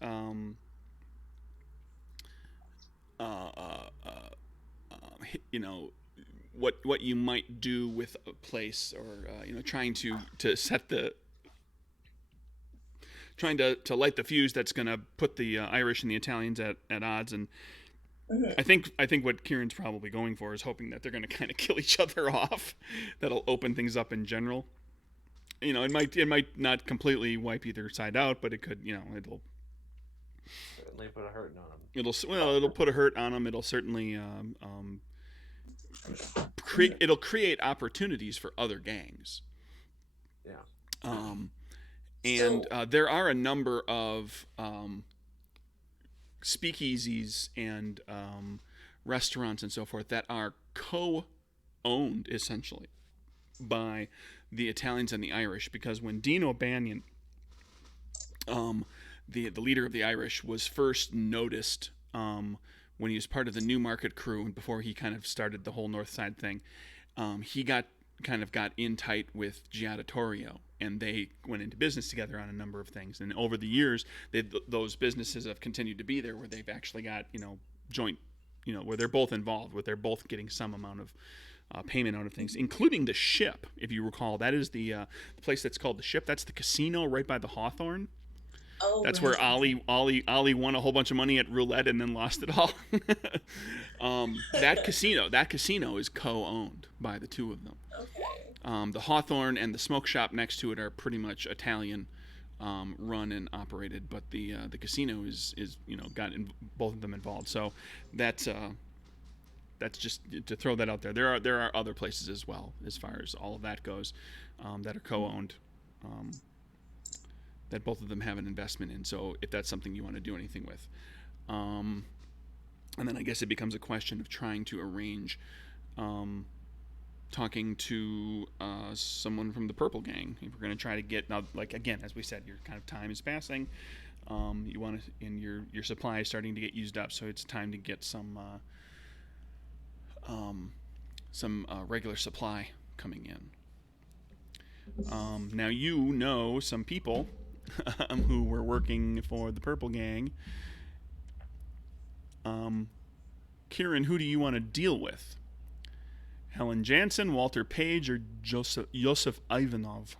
what you might do with a place, or trying to light the fuse that's going to put the Irish and the Italians at odds. And I think what Kieran's probably going for is hoping that they're going to kind of kill each other off. That'll open things up in general. It might not completely wipe either side out, but it could. It'll certainly put a hurt on them. It'll put a hurt on them. It'll certainly create opportunities for other gangs. Yeah. There are a number of speakeasies and restaurants and so forth that are co-owned essentially by the Italians and the Irish, because when Dean O'Banion, the leader of the Irish, was first noticed when he was part of the Newmarket crew and before he kind of started the whole North Side thing, he got in tight with Giadattorio, and they went into business together on a number of things. And over the years, those businesses have continued to be there, where they've actually got joint, where they're both involved, where they're both getting some amount of payment out of things, including the Ship. If you recall, that is the place that's called the Ship. That's the casino right by the Hawthorne. Oh, that's right. where Ollie won a whole bunch of money at roulette and then lost it all. That casino is co-owned by the two of them. Okay. The Hawthorne and the smoke shop next to it are pretty much Italian run and operated, but the casino is got both of them involved. So that's just to throw that out there. There are other places as well, as far as all of that goes, that are co-owned, that both of them have an investment in. So if that's something you want to do anything with, and then I guess it becomes a question of trying to arrange talking to someone from the Purple Gang. If we're going to try to get now, like again, as we said, your kind of time is passing. You want to, and your supply is starting to get used up, so it's time to get some regular supply coming in. Now you know some people who were working for the Purple Gang. Kieran, who do you want to deal with? Helen Jansen, Walter Page, or Joseph Ivanov?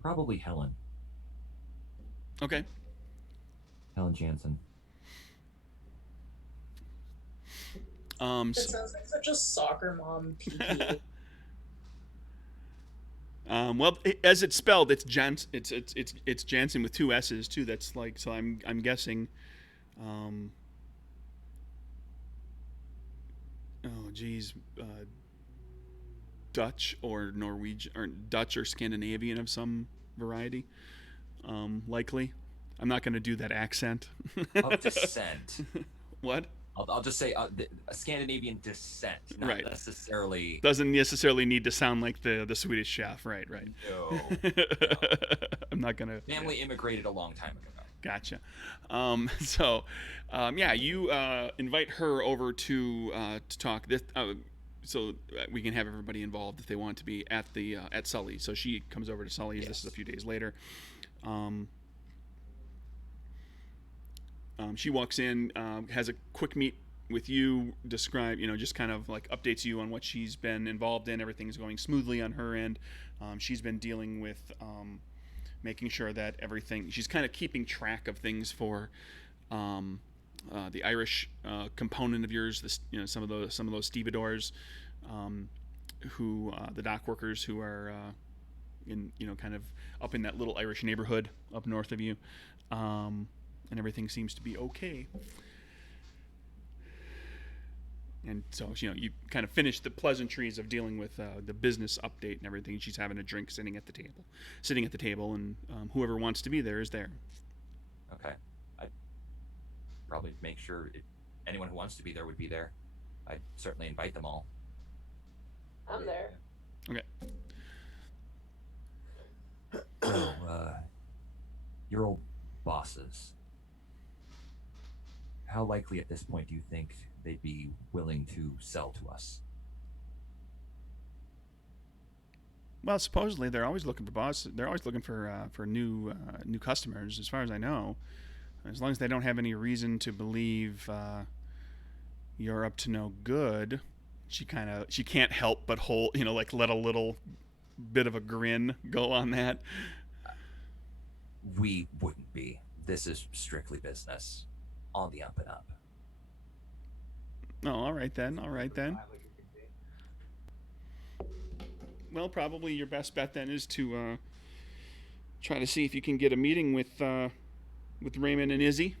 Probably Helen. Okay. Helen Jansen. It sounds like such a soccer mom PP. Well, as it's spelled, it's it's Jansen with two S's too. That's like, so I'm guessing. Oh geez, Dutch or Norwegian or Dutch or Scandinavian of some variety, likely. I'm not going to do that accent. Of descent. What? I'll just say a Scandinavian descent, not right. necessarily. Doesn't necessarily need to sound like the Swedish chef, right? No. I'm not gonna. Family immigrated a long time ago. Gotcha. You invite her over to talk. This, so we can have everybody involved if they want to be at the at Sully. So she comes over to Sully's. Yes. This is a few days later. She walks in, has a quick meet with you, describe, just kind of like updates you on what she's been involved in. Everything's going smoothly on her end. She's been dealing with making sure that she's kind of keeping track of things for the Irish component of yours. Some of those stevedores, who the dock workers who are in kind of up in that little Irish neighborhood up north of you. And everything seems to be okay. And so, you kind of finish the pleasantries of dealing with the business update and everything. She's having a drink sitting at the table, and whoever wants to be there is there. Okay. I'd probably make sure anyone who wants to be there would be there. I'd certainly invite them all. I'm there. Okay. So, your old bosses, how likely at this point do you think they'd be willing to sell to us? Well, supposedly they're always looking for bosses. They're always looking for new customers, as far as I know. As long as they don't have any reason to believe you're up to no good, she can't help but let a little bit of a grin go on that. We wouldn't be. This is strictly business. On the up and up. Oh, all right then. Well, probably your best bet then is to try to see if you can get a meeting with Raymond and Izzy.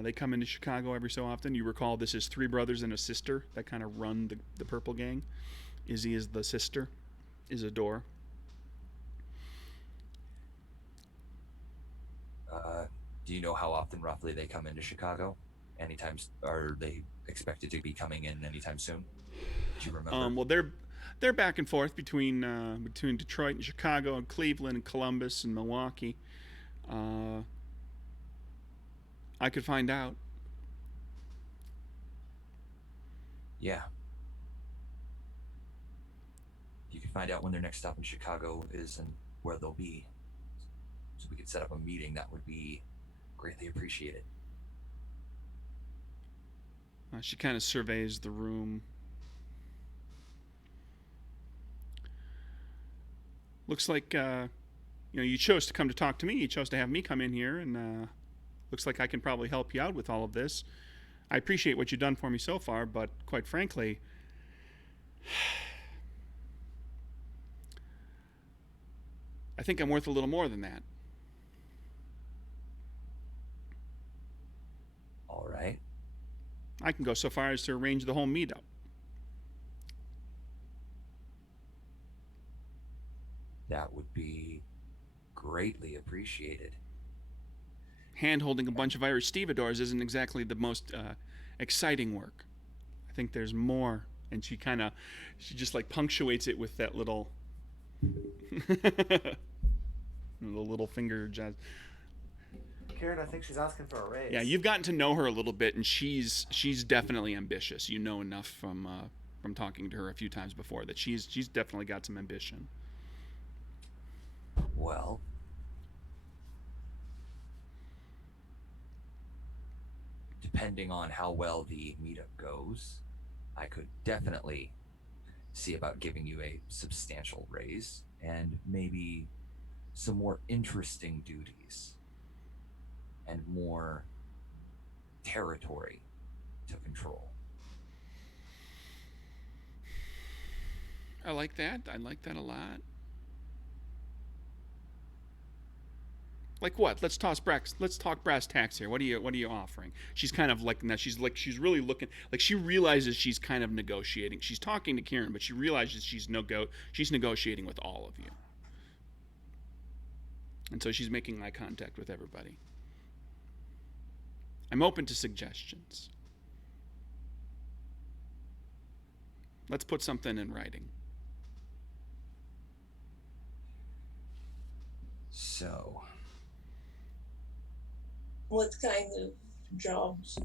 They come into Chicago every so often. You recall this is three brothers and a sister that kind of run the Purple Gang. Izzy is the sister, Isadore. Do you know how often roughly they come into Chicago? Are they expected to be coming in anytime soon? Do you remember? Well, they're back and forth between Detroit and Chicago and Cleveland and Columbus and Milwaukee. I could find out. Yeah. You could find out when their next stop in Chicago is and where they'll be. So we could set up a meeting. That would be greatly appreciated. She kind of surveys the room. Looks like you chose to come to talk to me. You chose to have me come in here, and looks like I can probably help you out with all of this. I appreciate what you've done for me so far, but quite frankly, I think I'm worth a little more than that. All right. I can go so far as to arrange the whole meetup. That would be greatly appreciated. Hand-holding a bunch of Irish stevedores isn't exactly the most exciting work. I think there's more. And she just like punctuates it with that little, the little finger jazz. Kieran, I think she's asking for a raise. Yeah, you've gotten to know her a little bit, and she's definitely ambitious. You know enough from talking to her a few times before that she's definitely got some ambition. Well, depending on how well the meetup goes, I could definitely see about giving you a substantial raise and maybe some more interesting duties and more territory to control. I like that. I like that a lot. Like what? Let's talk brass tacks here. What are you offering? She's kind of like now. She's really looking like she realizes she's kind of negotiating. She's talking to Kieran, but she realizes she's negotiating with all of you, and so she's making eye contact with everybody. I'm open to suggestions. Let's put something in writing. So, What kind of jobs?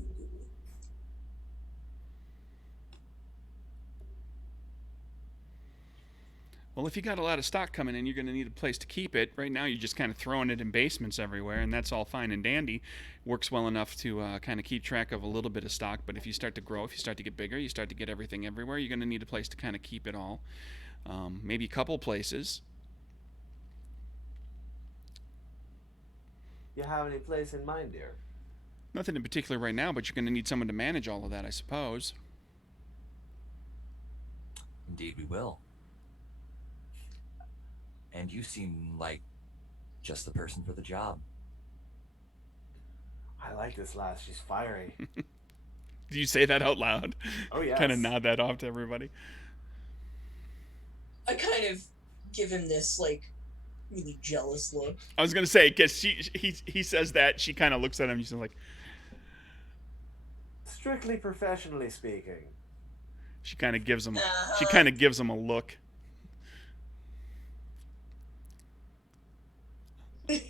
Well, if you got a lot of stock coming in, you're going to need a place to keep it. Right now, you're just kind of throwing it in basements everywhere, and that's all fine and dandy. Works well enough to kind of keep track of a little bit of stock, but if you start to grow, if you start to get bigger, you start to get everything everywhere, you're going to need a place to kind of keep it all. Maybe a couple places. You have any place in mind, dear? Nothing in particular right now, but you're going to need someone to manage all of that, I suppose. indeed we will. And you seem like just the person for the job. I like this lass. She's fiery. Do you say that out loud? Oh, yes. Kind of nod that off to everybody. I kind of give him this, like, really jealous look. I was going to say, because he says that, she kind of looks at him and she's like... Strictly professionally speaking. She kind of gives him a look. He's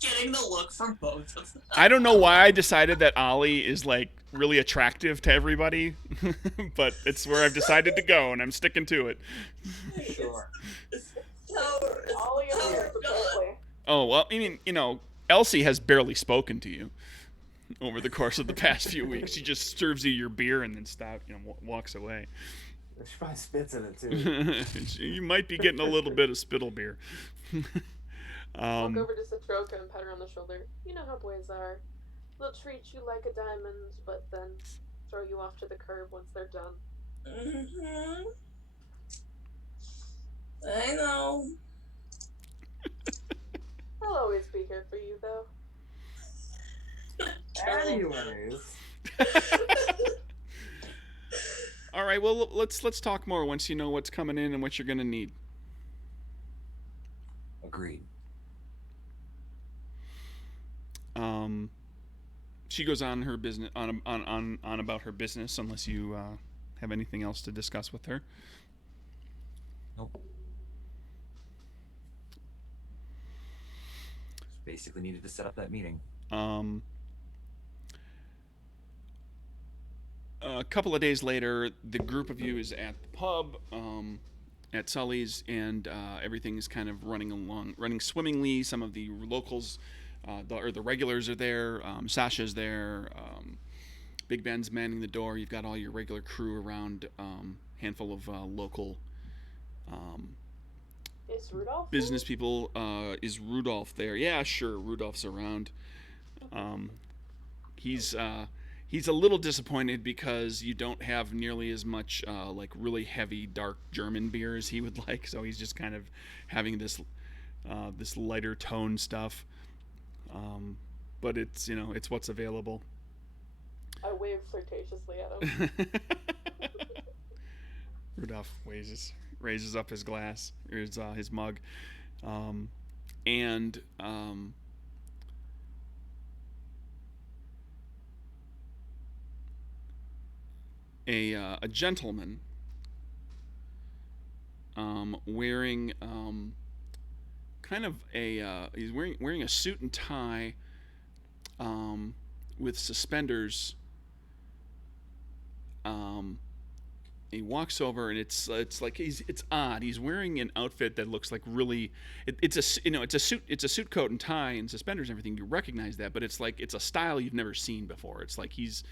getting the look from both of them. I don't know why I decided that Ollie is like really attractive to everybody, but it's where I've decided to go, and I'm sticking to it. Sure. Ollie is perfectly. Oh well, I mean, Elsie has barely spoken to you over the course of the past few weeks. She just serves you your beer and then walks away. She probably spits in it too. You might be getting a little bit of spittle beer. Walk over to Satroka and pat her on the shoulder. You know how boys are. They'll treat you like a diamond, but then throw you off to the curb once they're done. Mm-hmm. I know. I'll always be here for you, though. Anyways. All right, well, let's talk more once you know what's coming in and what you're going to need. Agreed. She goes on her business on about her business, unless you have anything else to discuss with her. Nope. Basically needed to set up that meeting. A couple of days later, the group of you is at the pub at Sully's, and everything is kind of running swimmingly. Some of the locals, the regulars are there. Sasha's there. Big Ben's manning the door. You've got all your regular crew around. Handful of local Is Rudolph business people. Is Rudolph there? Yeah, sure. Rudolph's around. He's a little disappointed because you don't have nearly as much like really heavy dark German beer as he would like. So he's just kind of having this lighter tone stuff. But it's it's what's available. I wave flirtatiously at him. Rudolph raises up his glass, or his mug, and a gentleman wearing kind of he's wearing a suit and tie with suspenders. He walks over, and it's like it's odd. He's wearing an outfit that looks like really it's a suit coat and tie and suspenders and everything. You recognize that, but it's like it's a style you've never seen before. It's like he's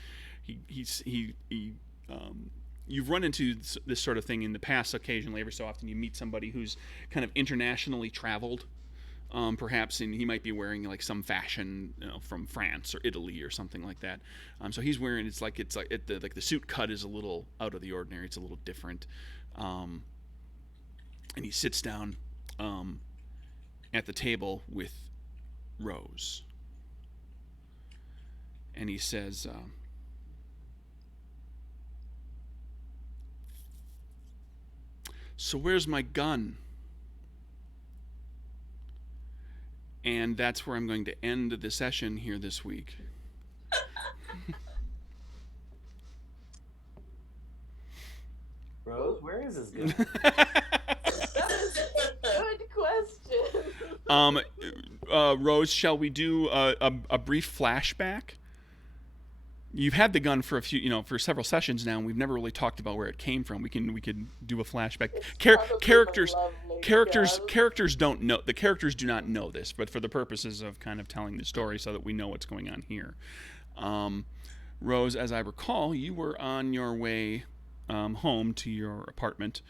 you've run into this sort of thing in the past occasionally. Every so often you meet somebody who's kind of internationally traveled, perhaps, and he might be wearing like some fashion, from France or Italy or something like that. So he's wearing it's like the suit cut is a little out of the ordinary. It's a little different, and he sits down at the table with Rose, and he says, "So where's my gun?" And that's where I'm going to end the session here this week. Rose, where is his gun? That is a good question. Rose, shall we do a brief flashback? You've had the gun for for several sessions now, and we've never really talked about where it came from. We could do a flashback. Characters don't know. The characters do not know this, but for the purposes of kind of telling the story, so that we know what's going on here. Rose, as I recall, you were on your way home to your apartment.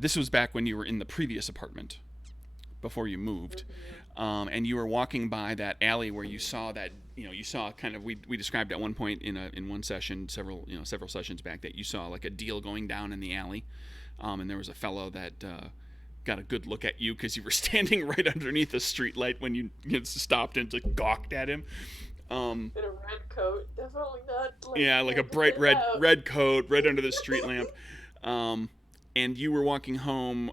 This was back when you were in the previous apartment before you moved. And you were walking by that alley where you saw that, you saw kind of, we described at one point in one session, several sessions back, that you saw like a deal going down in the alley. And there was a fellow that got a good look at you because you were standing right underneath a streetlight when you stopped and just gawked at him. In a red coat, definitely not. Like a bright red coat right under the street lamp. And you were walking home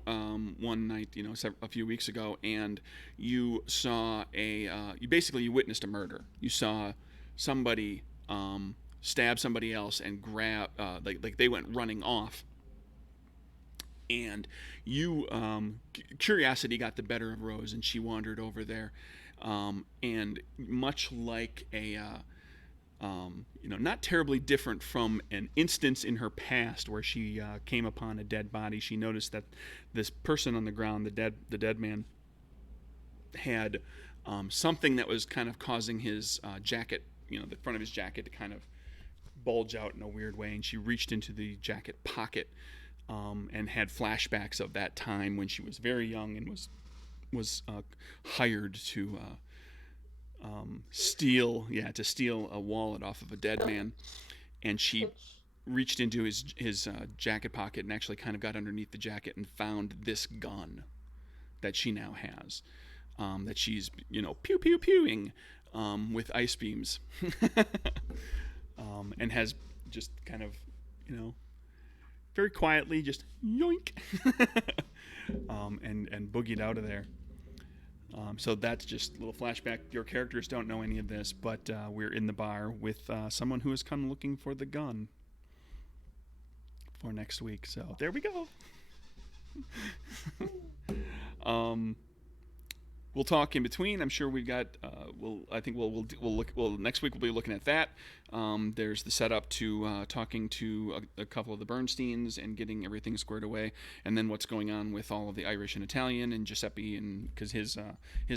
one night, a few weeks ago, and you saw you witnessed a murder. You saw somebody stab somebody else and grab, like they went running off. And you, curiosity got the better of Rose, and she wandered over there. And much like not terribly different from an instance in her past where she came upon a dead body, she noticed that this person on the ground, the dead man, had something that was kind of causing his jacket, the front of his jacket to kind of bulge out in a weird way. And she reached into the jacket pocket and had flashbacks of that time when she was very young and was hired to steal a wallet off of a dead man. And she reached into his jacket pocket and actually kind of got underneath the jacket and found this gun that she now has, that she's pew pew pewing with ice beams, and has just kind of very quietly just yoink and boogied out of there. So that's just a little flashback. Your characters don't know any of this, but we're in the bar with someone who has come looking for the gun for next week. So there we go. We'll talk in between. I'm sure we've got. We'll look. Well, next week we'll be looking at that. There's the setup to talking to a couple of the Bernsteins and getting everything squared away, and then what's going on with all of the Irish and Italian and Giuseppe, and because his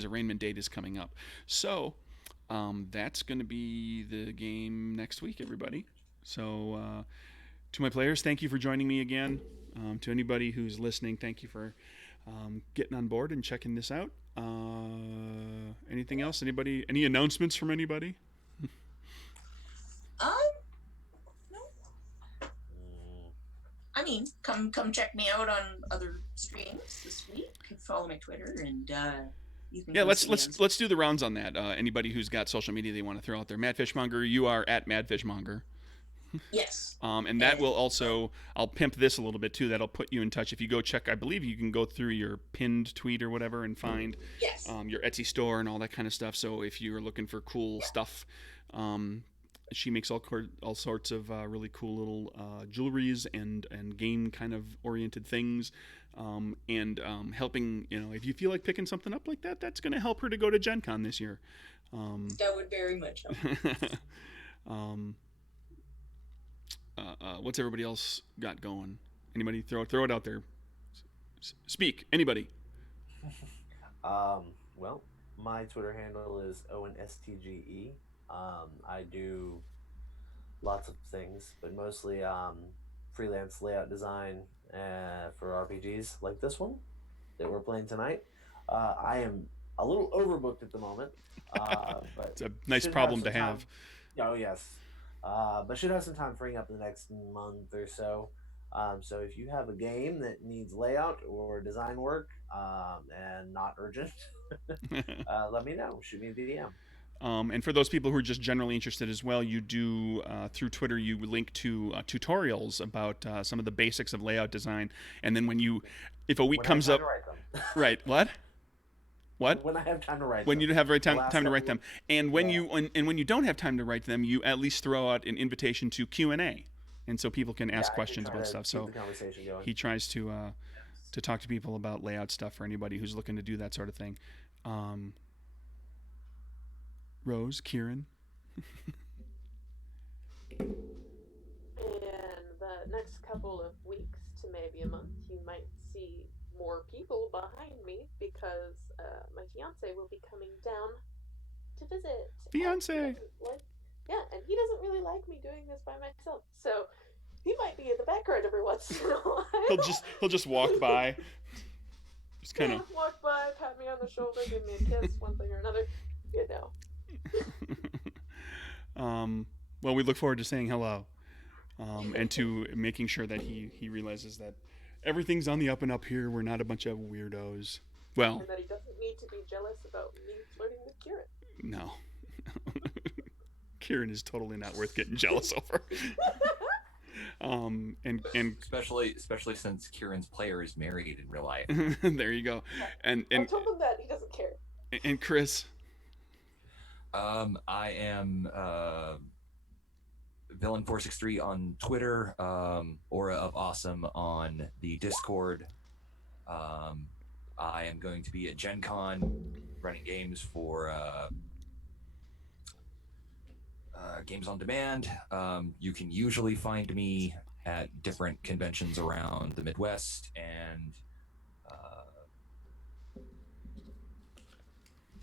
arraignment date is coming up. So that's going to be the game next week, everybody. So to my players, thank you for joining me again. To anybody who's listening, thank you for getting on board and checking this out. Anything else? Anybody? Any announcements from anybody? No. I mean, come check me out on other streams this week. Follow my Twitter and you can Yeah, go see him. let's do the rounds on that. Anybody who's got social media they want to throw out there. Mad Fishmonger, you are at Mad Fishmonger. Yes. And that will also, I'll pimp this a little bit too. That'll put you in touch. If you go check, I believe you can go through your pinned tweet or whatever and find Yes. your Etsy store and all that kind of stuff. So if you're looking for cool stuff, she makes all sorts of really cool little jewelries and game kind of oriented things. And helping, if you feel like picking something up like that, that's going to help her to go to Gen Con this year. That would very much help. What's everybody else got going? Anybody throw it out there? Speak. Anybody? Well, my Twitter handle is OwenSTGE. I do lots of things, but mostly freelance layout design for RPGs like this one that we're playing tonight. I am a little overbooked at the moment, but it's a nice problem to have. Oh yes, but should have some time freeing up in the next month or so. So if you have a game that needs layout or design work and not urgent, let me know. Shoot me a DM. And for those people who are just generally interested as well, you do through Twitter, you link to tutorials about some of the basics of layout design. And then if a week comes up, right? What? When I have time to write them. When you have time to write them, and when you don't have time to write them, you at least throw out an invitation to Q&A, and so people can ask questions about stuff. So he tries to talk to people about layout stuff for anybody who's looking to do that sort of thing. Rose, Kieran. In the next couple of weeks to maybe a month, you might see more people behind me because my fiance will be coming down to visit. Fiance. And he doesn't really like me doing this by myself, so he might be in the background every once in a while. He'll just walk by, just kind of walk by, pat me on the shoulder, give me a kiss, one thing or another, Well, we look forward to saying hello, and to making sure that he realizes that everything's on the up and up here. We're not a bunch of weirdos. Well, and that he doesn't need to be jealous about me flirting with Kieran. No. Kieran is totally not worth getting jealous over. And especially since Kieran's player is married in real life. There you go. And I told him that he doesn't care. And Chris. I am Villain463 on Twitter, Aura of Awesome on the Discord. I am going to be at Gen Con running games for Games on Demand. You can usually find me at different conventions around the Midwest, and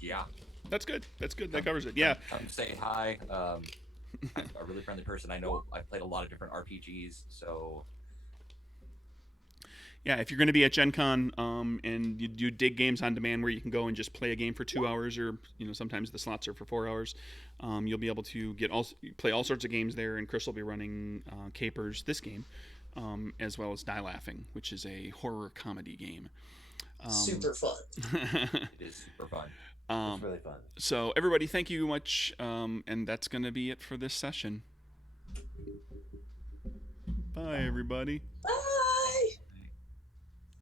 yeah. That's good. That covers it. Yeah. Come say hi. I'm a really friendly person. I know I've played a lot of different RPGs, so yeah. If you're going to be at Gen Con, and you dig Games on Demand where you can go and just play a game for 2 hours, or sometimes the slots are for 4 hours, you'll be able to play all sorts of games there. And Chris will be running CAPERS, this game, as well as Die Laughing, which is a horror comedy game. Super fun. It is super fun. It's really fun. So everybody, thank you much, and that's going to be it for this session. Bye, everybody. Bye.